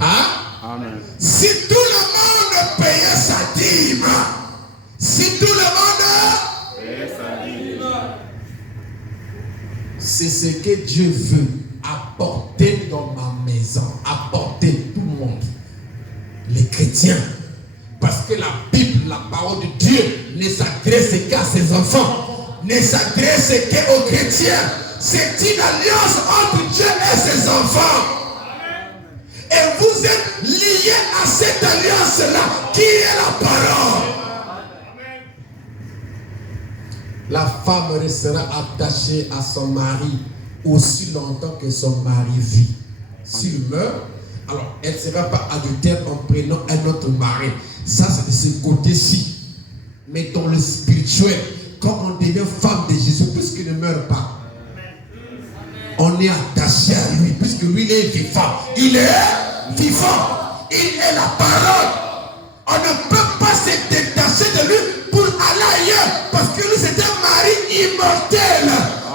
Hein? Amen. Si tout le monde payait sa dîme, si tout le monde Payez sa dîme. C'est ce que Dieu veut apporter dans ma maison, apporter tout le monde, les chrétiens. Parce que la Bible, la parole de Dieu, ne s'adresse qu'à ses enfants, ne s'adresse qu'aux chrétiens. C'est une alliance entre Dieu et ses enfants. Et vous êtes liés à cette alliance-là, qui est la parole. La femme restera attachée à son mari aussi longtemps que son mari vit. S'il meurt, alors elle ne sera pas adultère en prenant un autre mari. Ça, c'est de ce côté-ci. Mais dans le spirituel, quand on devient femme de Jésus, puisqu'il ne meurt pas, on est attaché à lui, puisque lui, il est vivant. Il est vivant. Il est la parole. On ne peut pas se détacher de lui pour aller ailleurs, parce que lui, c'est un mari immortel.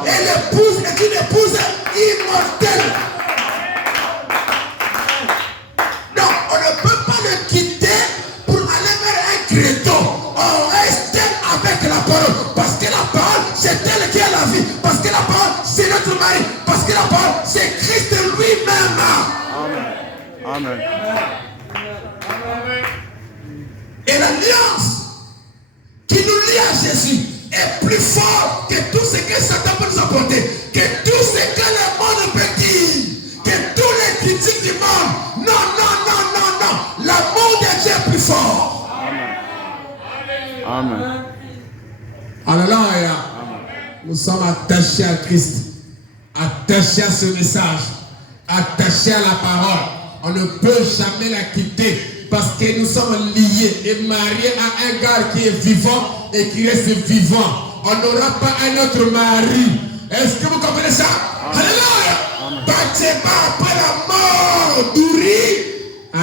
Et l'épouse est une épouse immortelle. Donc, on ne peut pas le quitter pour aller vers un créton. On reste avec la parole, parce que la parole, c'est elle qui a la vie. Parce que la parole, c'est notre mari. Parce que la parole, c'est Christ lui-même. Amen. Amen. Et l'alliance qui nous lie à Jésus est plus forte que tout ce que Satan peut nous apporter, que tout ce que le monde peut dire, que tous les critiques du monde. Non, non, non, non, non. L'amour de Dieu est plus fort. Amen. Alléluia. Nous sommes attachés à Christ, attachés à ce message, attachés à la parole. On ne peut jamais la quitter parce que nous sommes liés et mariés à un gars qui est vivant et qui reste vivant. On n'aura pas un autre mari. Est-ce que vous comprenez ça? Alléluia. Bathsheba après la mort d'Uri. Hein?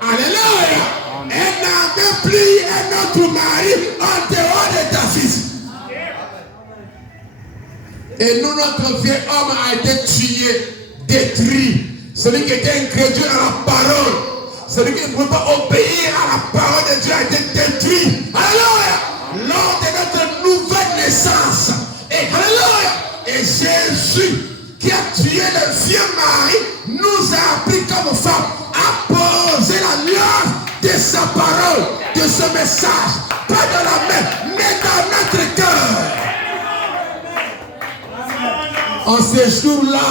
Alléluia. Elle n'a même plus un autre mari en dehors de ta fils. Et nous, notre vieux homme a été tué, détruit. Celui qui était incrédule à la parole, celui qui ne pouvait pas obéir à la parole de Dieu a été détruit. Alléluia. Lors de notre nouvelle naissance. Et alléluia. Et Jésus, qui a tué le vieux mari, nous a appris comme femme à poser l'alliance de sa parole, de ce message. Pas dans la main, mais dans notre cœur. En ce jour-là,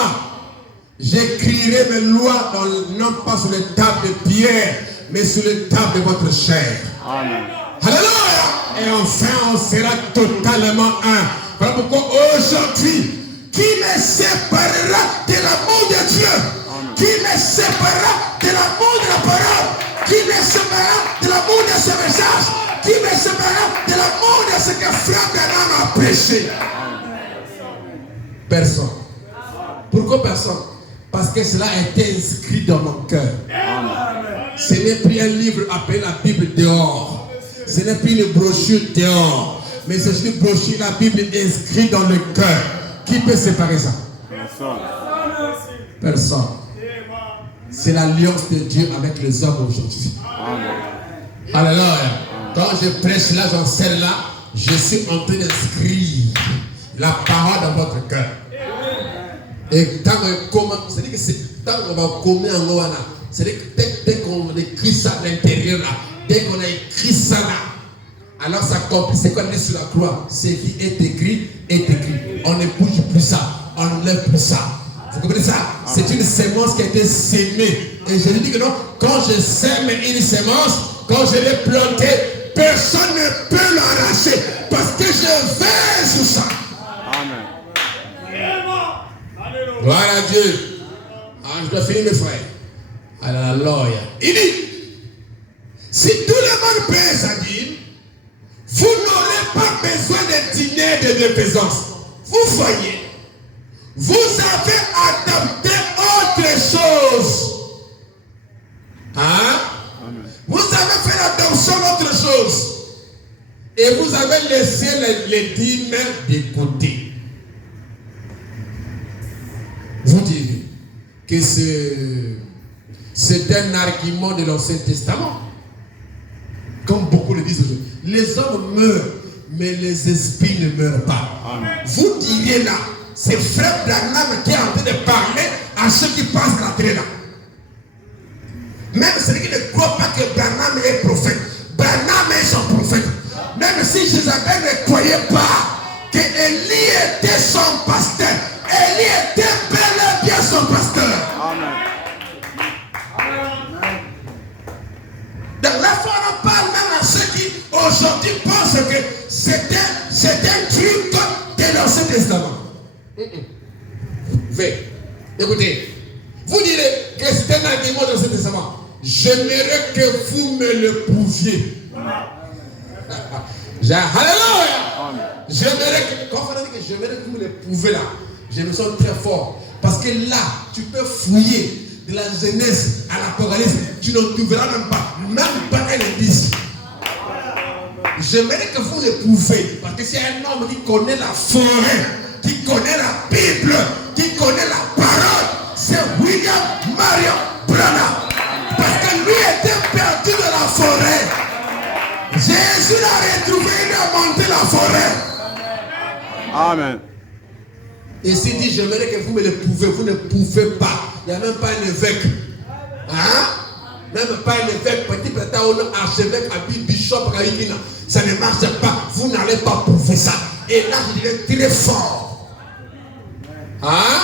j'écrirai mes lois non pas sur les tables de pierre, mais sur les tables de votre chair. Amen. Alléluia. Et enfin, on sera totalement un. Voilà pourquoi aujourd'hui, qui me séparera de l'amour de Dieu? Amen. Qui me séparera de l'amour de la parole? Qui me séparera de l'amour de ce message? Qui me séparera de l'amour de ce que frère Branham a prêché? Personne. Pourquoi personne? Parce que cela a été inscrit dans mon cœur. Ce n'est plus un livre appelé la Bible dehors. Ce n'est plus une brochure dehors. Mais c'est une brochure, la Bible inscrite dans le cœur. Qui peut séparer ça? Personne. C'est l'alliance de Dieu avec les hommes aujourd'hui. Alléluia. Quand je prêche là, j'enseigne là, je suis en train d'inscrire la parole dans votre cœur. Et tant qu'on va commettre en Goana, c'est-à-dire que dès qu'on écrit ça à l'intérieur là, dès qu'on a écrit ça là, alors ça compte. C'est qu'on est sur la croix. Ce qui est écrit est écrit. On ne bouge plus ça, on ne lève plus ça. Vous comprenez ça? C'est une sémence qui a été sémée. Et je lui dis que non, quand je sème une sémence, quand je l'ai plantée, personne ne peut l'arracher. Parce que je vais sur ça. Dieu. Ah, je dois finir mes frères. Alléluia. Il dit, si tout le monde paie sa dîme, vous n'aurez pas besoin de dîner de bienfaisance. Vous voyez, vous avez adopté autre chose. Hein? Amen. Vous avez fait l'adoption d'autre chose. Et vous avez laissé les dîmes de côté. Vous direz que c'est un argument de l'Ancien Testament. Comme beaucoup le disent aujourd'hui. Les hommes meurent, mais les esprits ne meurent pas. Amen. Vous diriez là, c'est frère Branham qui est en train de parler à ceux qui passent la télé là. Même ceux qui ne croient pas que Branham est prophète. Branham est son prophète. Même si Jézabel ne croyait pas que Élie était son pasteur, Élie était bel et bien son pasteur. Amen. Donc la foi on parle même à ceux qui aujourd'hui pensent que c'est un truc de l'Ancien Testament. Écoutez, vous direz que c'est un argument de l'Ancien Testament. J'aimerais que vous me le prouviez. Alléluia. J'aimerais que, quand on dit que j'aimerais que vous me le prouvez là, je me sens très fort. Parce que là, tu peux fouiller de la Genèse à l'Apocalypse, tu ne trouveras même pas un indice. J'aimerais que vous le prouvez. Parce que c'est un homme qui connaît la forêt, qui connaît la Bible, qui connaît la parole. C'est William Marion Branham. Parce que lui était perdu dans la forêt. Jésus l'a retrouvé, il a monté la forêt. Amen. Et s'il dit, j'aimerais que vous me le prouvez, vous ne pouvez pas. Il n'y a même pas un évêque. Hein? Même pas un évêque, petit pétard, archevêque, bishop, ça ne marche pas. Vous n'allez pas prouver ça. Et là, je dirais très fort. Hein?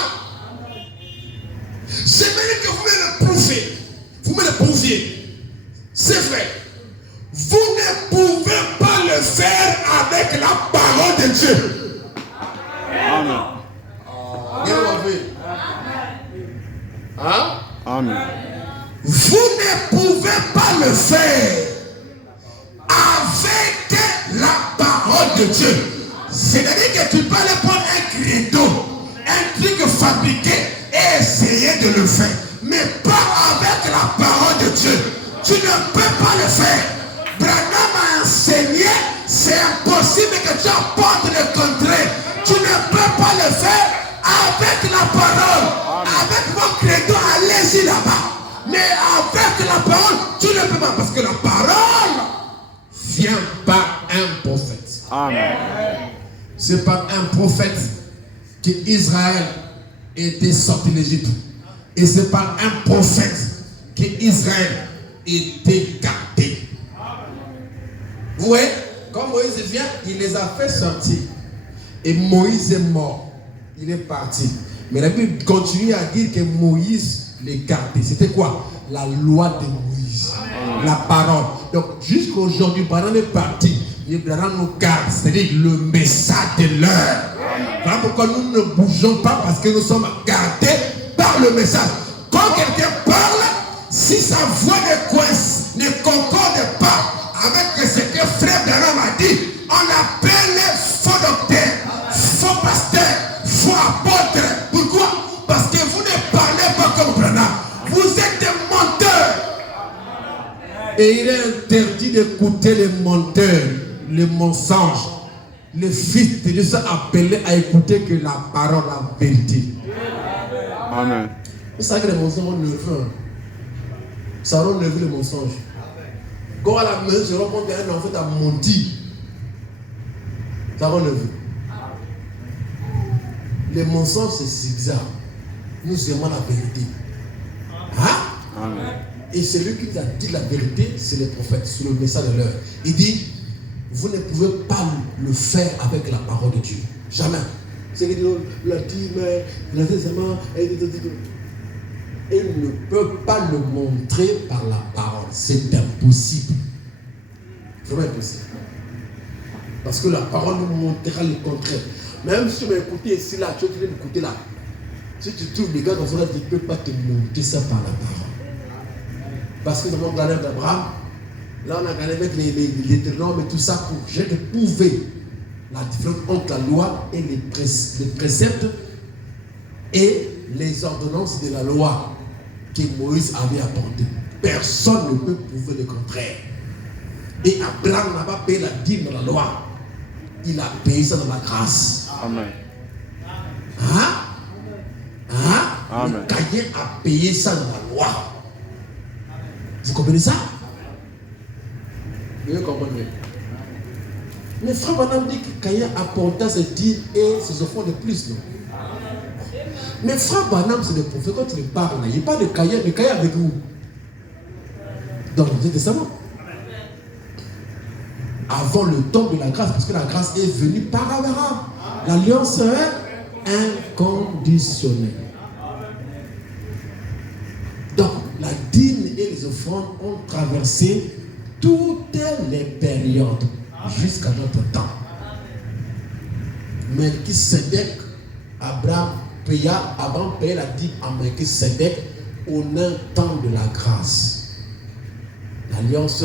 J'aimerais que vous me le prouviez. Vous me le prouviez. C'est vrai. Vous ne pouvez pas le faire avec la parole de Dieu. Amen. Hein? Amen. Vous ne pouvez pas le faire avec la parole de Dieu. C'est-à-dire que tu peux aller prendre un credo, un truc fabriqué et essayer de le faire. Mais pas avec la parole de Dieu. Tu ne peux pas le faire. Branham a enseigné, c'est impossible que tu apportes le contraire. Tu ne peux pas le faire avec la parole. Avec vos credos, allez-y là-bas. Mais avec la parole, tu ne peux pas. Parce que la parole vient par un prophète. Amen. C'est par un prophète qu'Israël était sorti d'Égypte. Et c'est par un prophète qu'Israël était gardé. Vous voyez, quand Moïse vient, il les a fait sortir. Et Moïse est mort. Il est parti. Mais la Bible continue à dire que Moïse les gardait. C'était quoi? La loi de Moïse. La parole. Donc, jusqu'à aujourd'hui, Branham est parti. Et Branham nous garde. C'est-à-dire le message de l'heure. Voilà pourquoi nous ne bougeons pas, parce que nous sommes gardés par le message. Quand quelqu'un parle, si sa voix ne concorde pas avec ce que frère Branham a dit, on appelle faux docteur, faux pasteur, faux apôtre. Pourquoi? Parce que vous ne parlez pas comme Branham. Vous êtes des menteurs. Et il est interdit d'écouter les menteurs, les mensonges. Les fils de Dieu sont appelés à écouter que la parole, la vérité. Amen. Vous savez que les mensonges sont nerveux. Ça rend nerveux les mensonges. Quand à la maison, je rencontre un enfant à menti. Ça rend nerveux. Les mensonges, c'est bizarre. Nous aimons la vérité. Hein? Amen. Et celui qui nous a dit la vérité, c'est le prophète, c'est le message de l'heure. Il dit, vous ne pouvez pas le faire avec la parole de Dieu. Jamais. C'est qu'il dit, la dîme, la testament, et il ne peut pas le montrer par la parole. C'est impossible. Vraiment impossible. Parce que la parole nous montrera le contraire. Même si tu m'as écouté ici, là, tu vas m'écouter là. Si tu trouves des gars comme ça, tu ne peux pas te monter ça par la parole. Parce que nous avons regardé d'Abraham, là on a regardé avec les termes et tout ça pour j'ai de prouver la différence entre la loi et les préceptes et les ordonnances de la loi que Moïse avait apportées. Personne ne peut prouver le contraire. Et Abraham n'a pas payé la dîme dans la loi. Il a payé ça dans la grâce. Amen. Amen. Caïn a payé ça dans la loi. Vous comprenez ça? Vous comprenez? Mais frère Branham dit que Caïn apporta ses dîmes et ses offrandes de plus, non? Mais frère Branham, c'est le prophète. Quand il parle, il parle de Caïn, mais Caïn avec vous. Dans l'Ancien Testament. Avant le temps de la grâce, parce que la grâce est venue par Abraham. L'alliance est inconditionnelle. Donc, la dîme et les offrandes ont traversé toutes les périodes jusqu'à notre temps. Melchisédek, Abraham payait la dîme à Melchisédek au temps de la grâce. L'alliance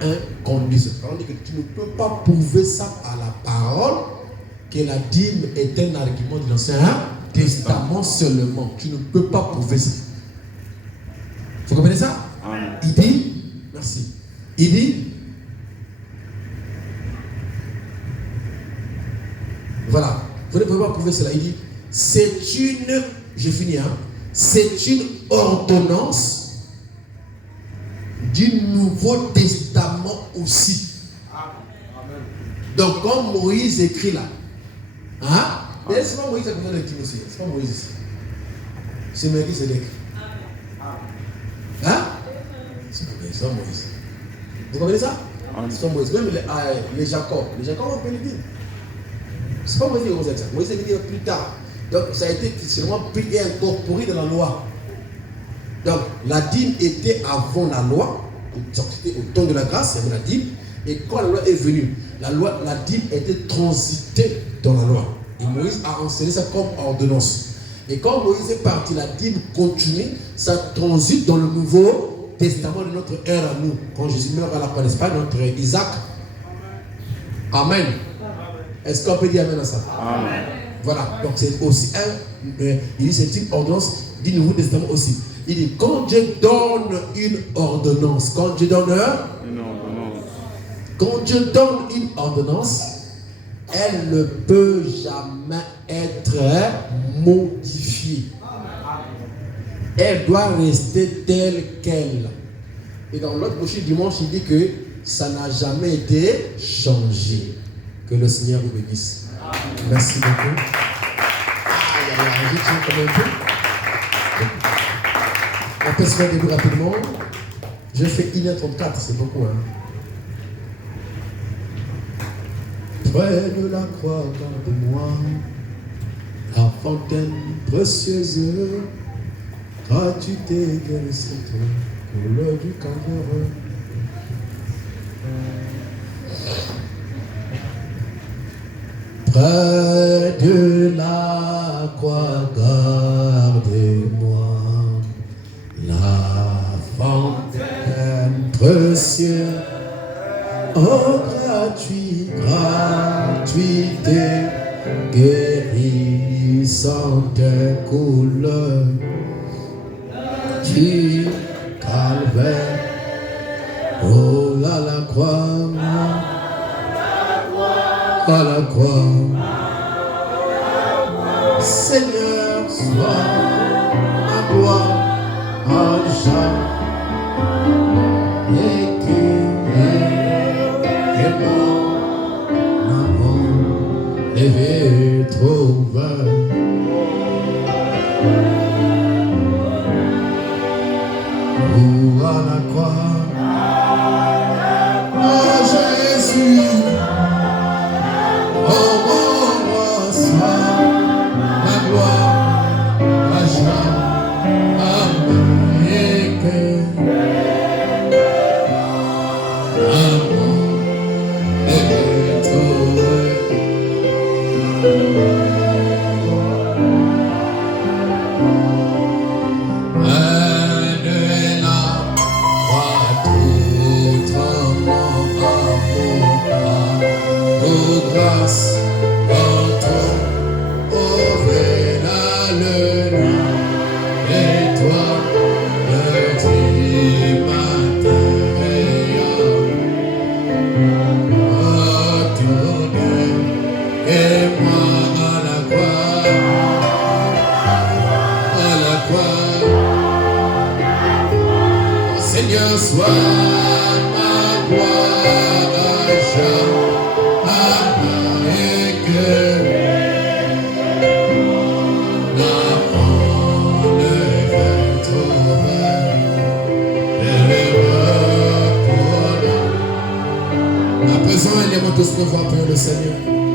inconditionnelle. On dit que tu ne peux pas prouver ça à la parole, que la dîme est un argument de l'Ancien Testament seulement. Tu ne peux pas prouver ça. Vous comprenez ça? Il dit, merci. Il dit, voilà, vous ne pouvez pas prouver cela. Il dit, c'est une, je finis, c'est une ordonnance du Nouveau Testament aussi. Donc, comme Moïse écrit là, mais c'est pas Moïse qui a besoin de dire aussi, c'est pas Moïse. C'est Melchisédek. C'est pas Moïse. Vous comprenez ça? C'est pas Moïse. Même les Jacob. Les Jacob ont payé le dîme. C'est pas Moïse qui a dit ça. Moïse a dit plus tard. Donc ça a été seulement pris et incorporé dans la loi. Donc la dîme était avant la loi. Au temps de la grâce, il y avait la dîme. Et quand la loi est venue, la dîme était transitée dans la loi. Et Moïse a enseigné ça comme ordonnance. Et quand Moïse est parti, la dîme continue, ça transite dans le Nouveau Testament de notre ère à nous. Quand Jésus meurt à la croix d'Espagne, notre Isaac. Amen. Est-ce qu'on peut dire amen à ça? Amen. Voilà, donc c'est aussi il dit c'est une ordonnance du Nouveau Testament aussi. Il dit quand Dieu donne une ordonnance, quand Dieu donne une ordonnance, elle ne peut jamais être modifiée. Elle doit rester telle qu'elle. Et dans l'autre bouchée dimanche, il dit que ça n'a jamais été changé. Que le Seigneur vous bénisse. Merci beaucoup. On peut se faire debout rapidement. Je fais 1h34, c'est beaucoup. Près de la croix, garde-moi, la fontaine précieuse, gratuité de cette couleur du Calvaire. Près de la croix, garde-moi, la fontaine précieuse, oh gratuité, guérissante couleur du calvaire. Oh la croix, à la croix, Seigneur, sois ma gloire à jamais, et mon amour est trouvé. Ou à la croix, oh Jésus. Oh mon roi, sois ma gloire à jamais, que l'amour est trouvé. grâce, entrons, ouvrez-la le nuit, et toi, le matin, retournez, et moi à la croix, Seigneur, sois ma gloire à jamais, et que la enlève trouver et le repos. À présent, élèvons tous nos voix pour le Seigneur.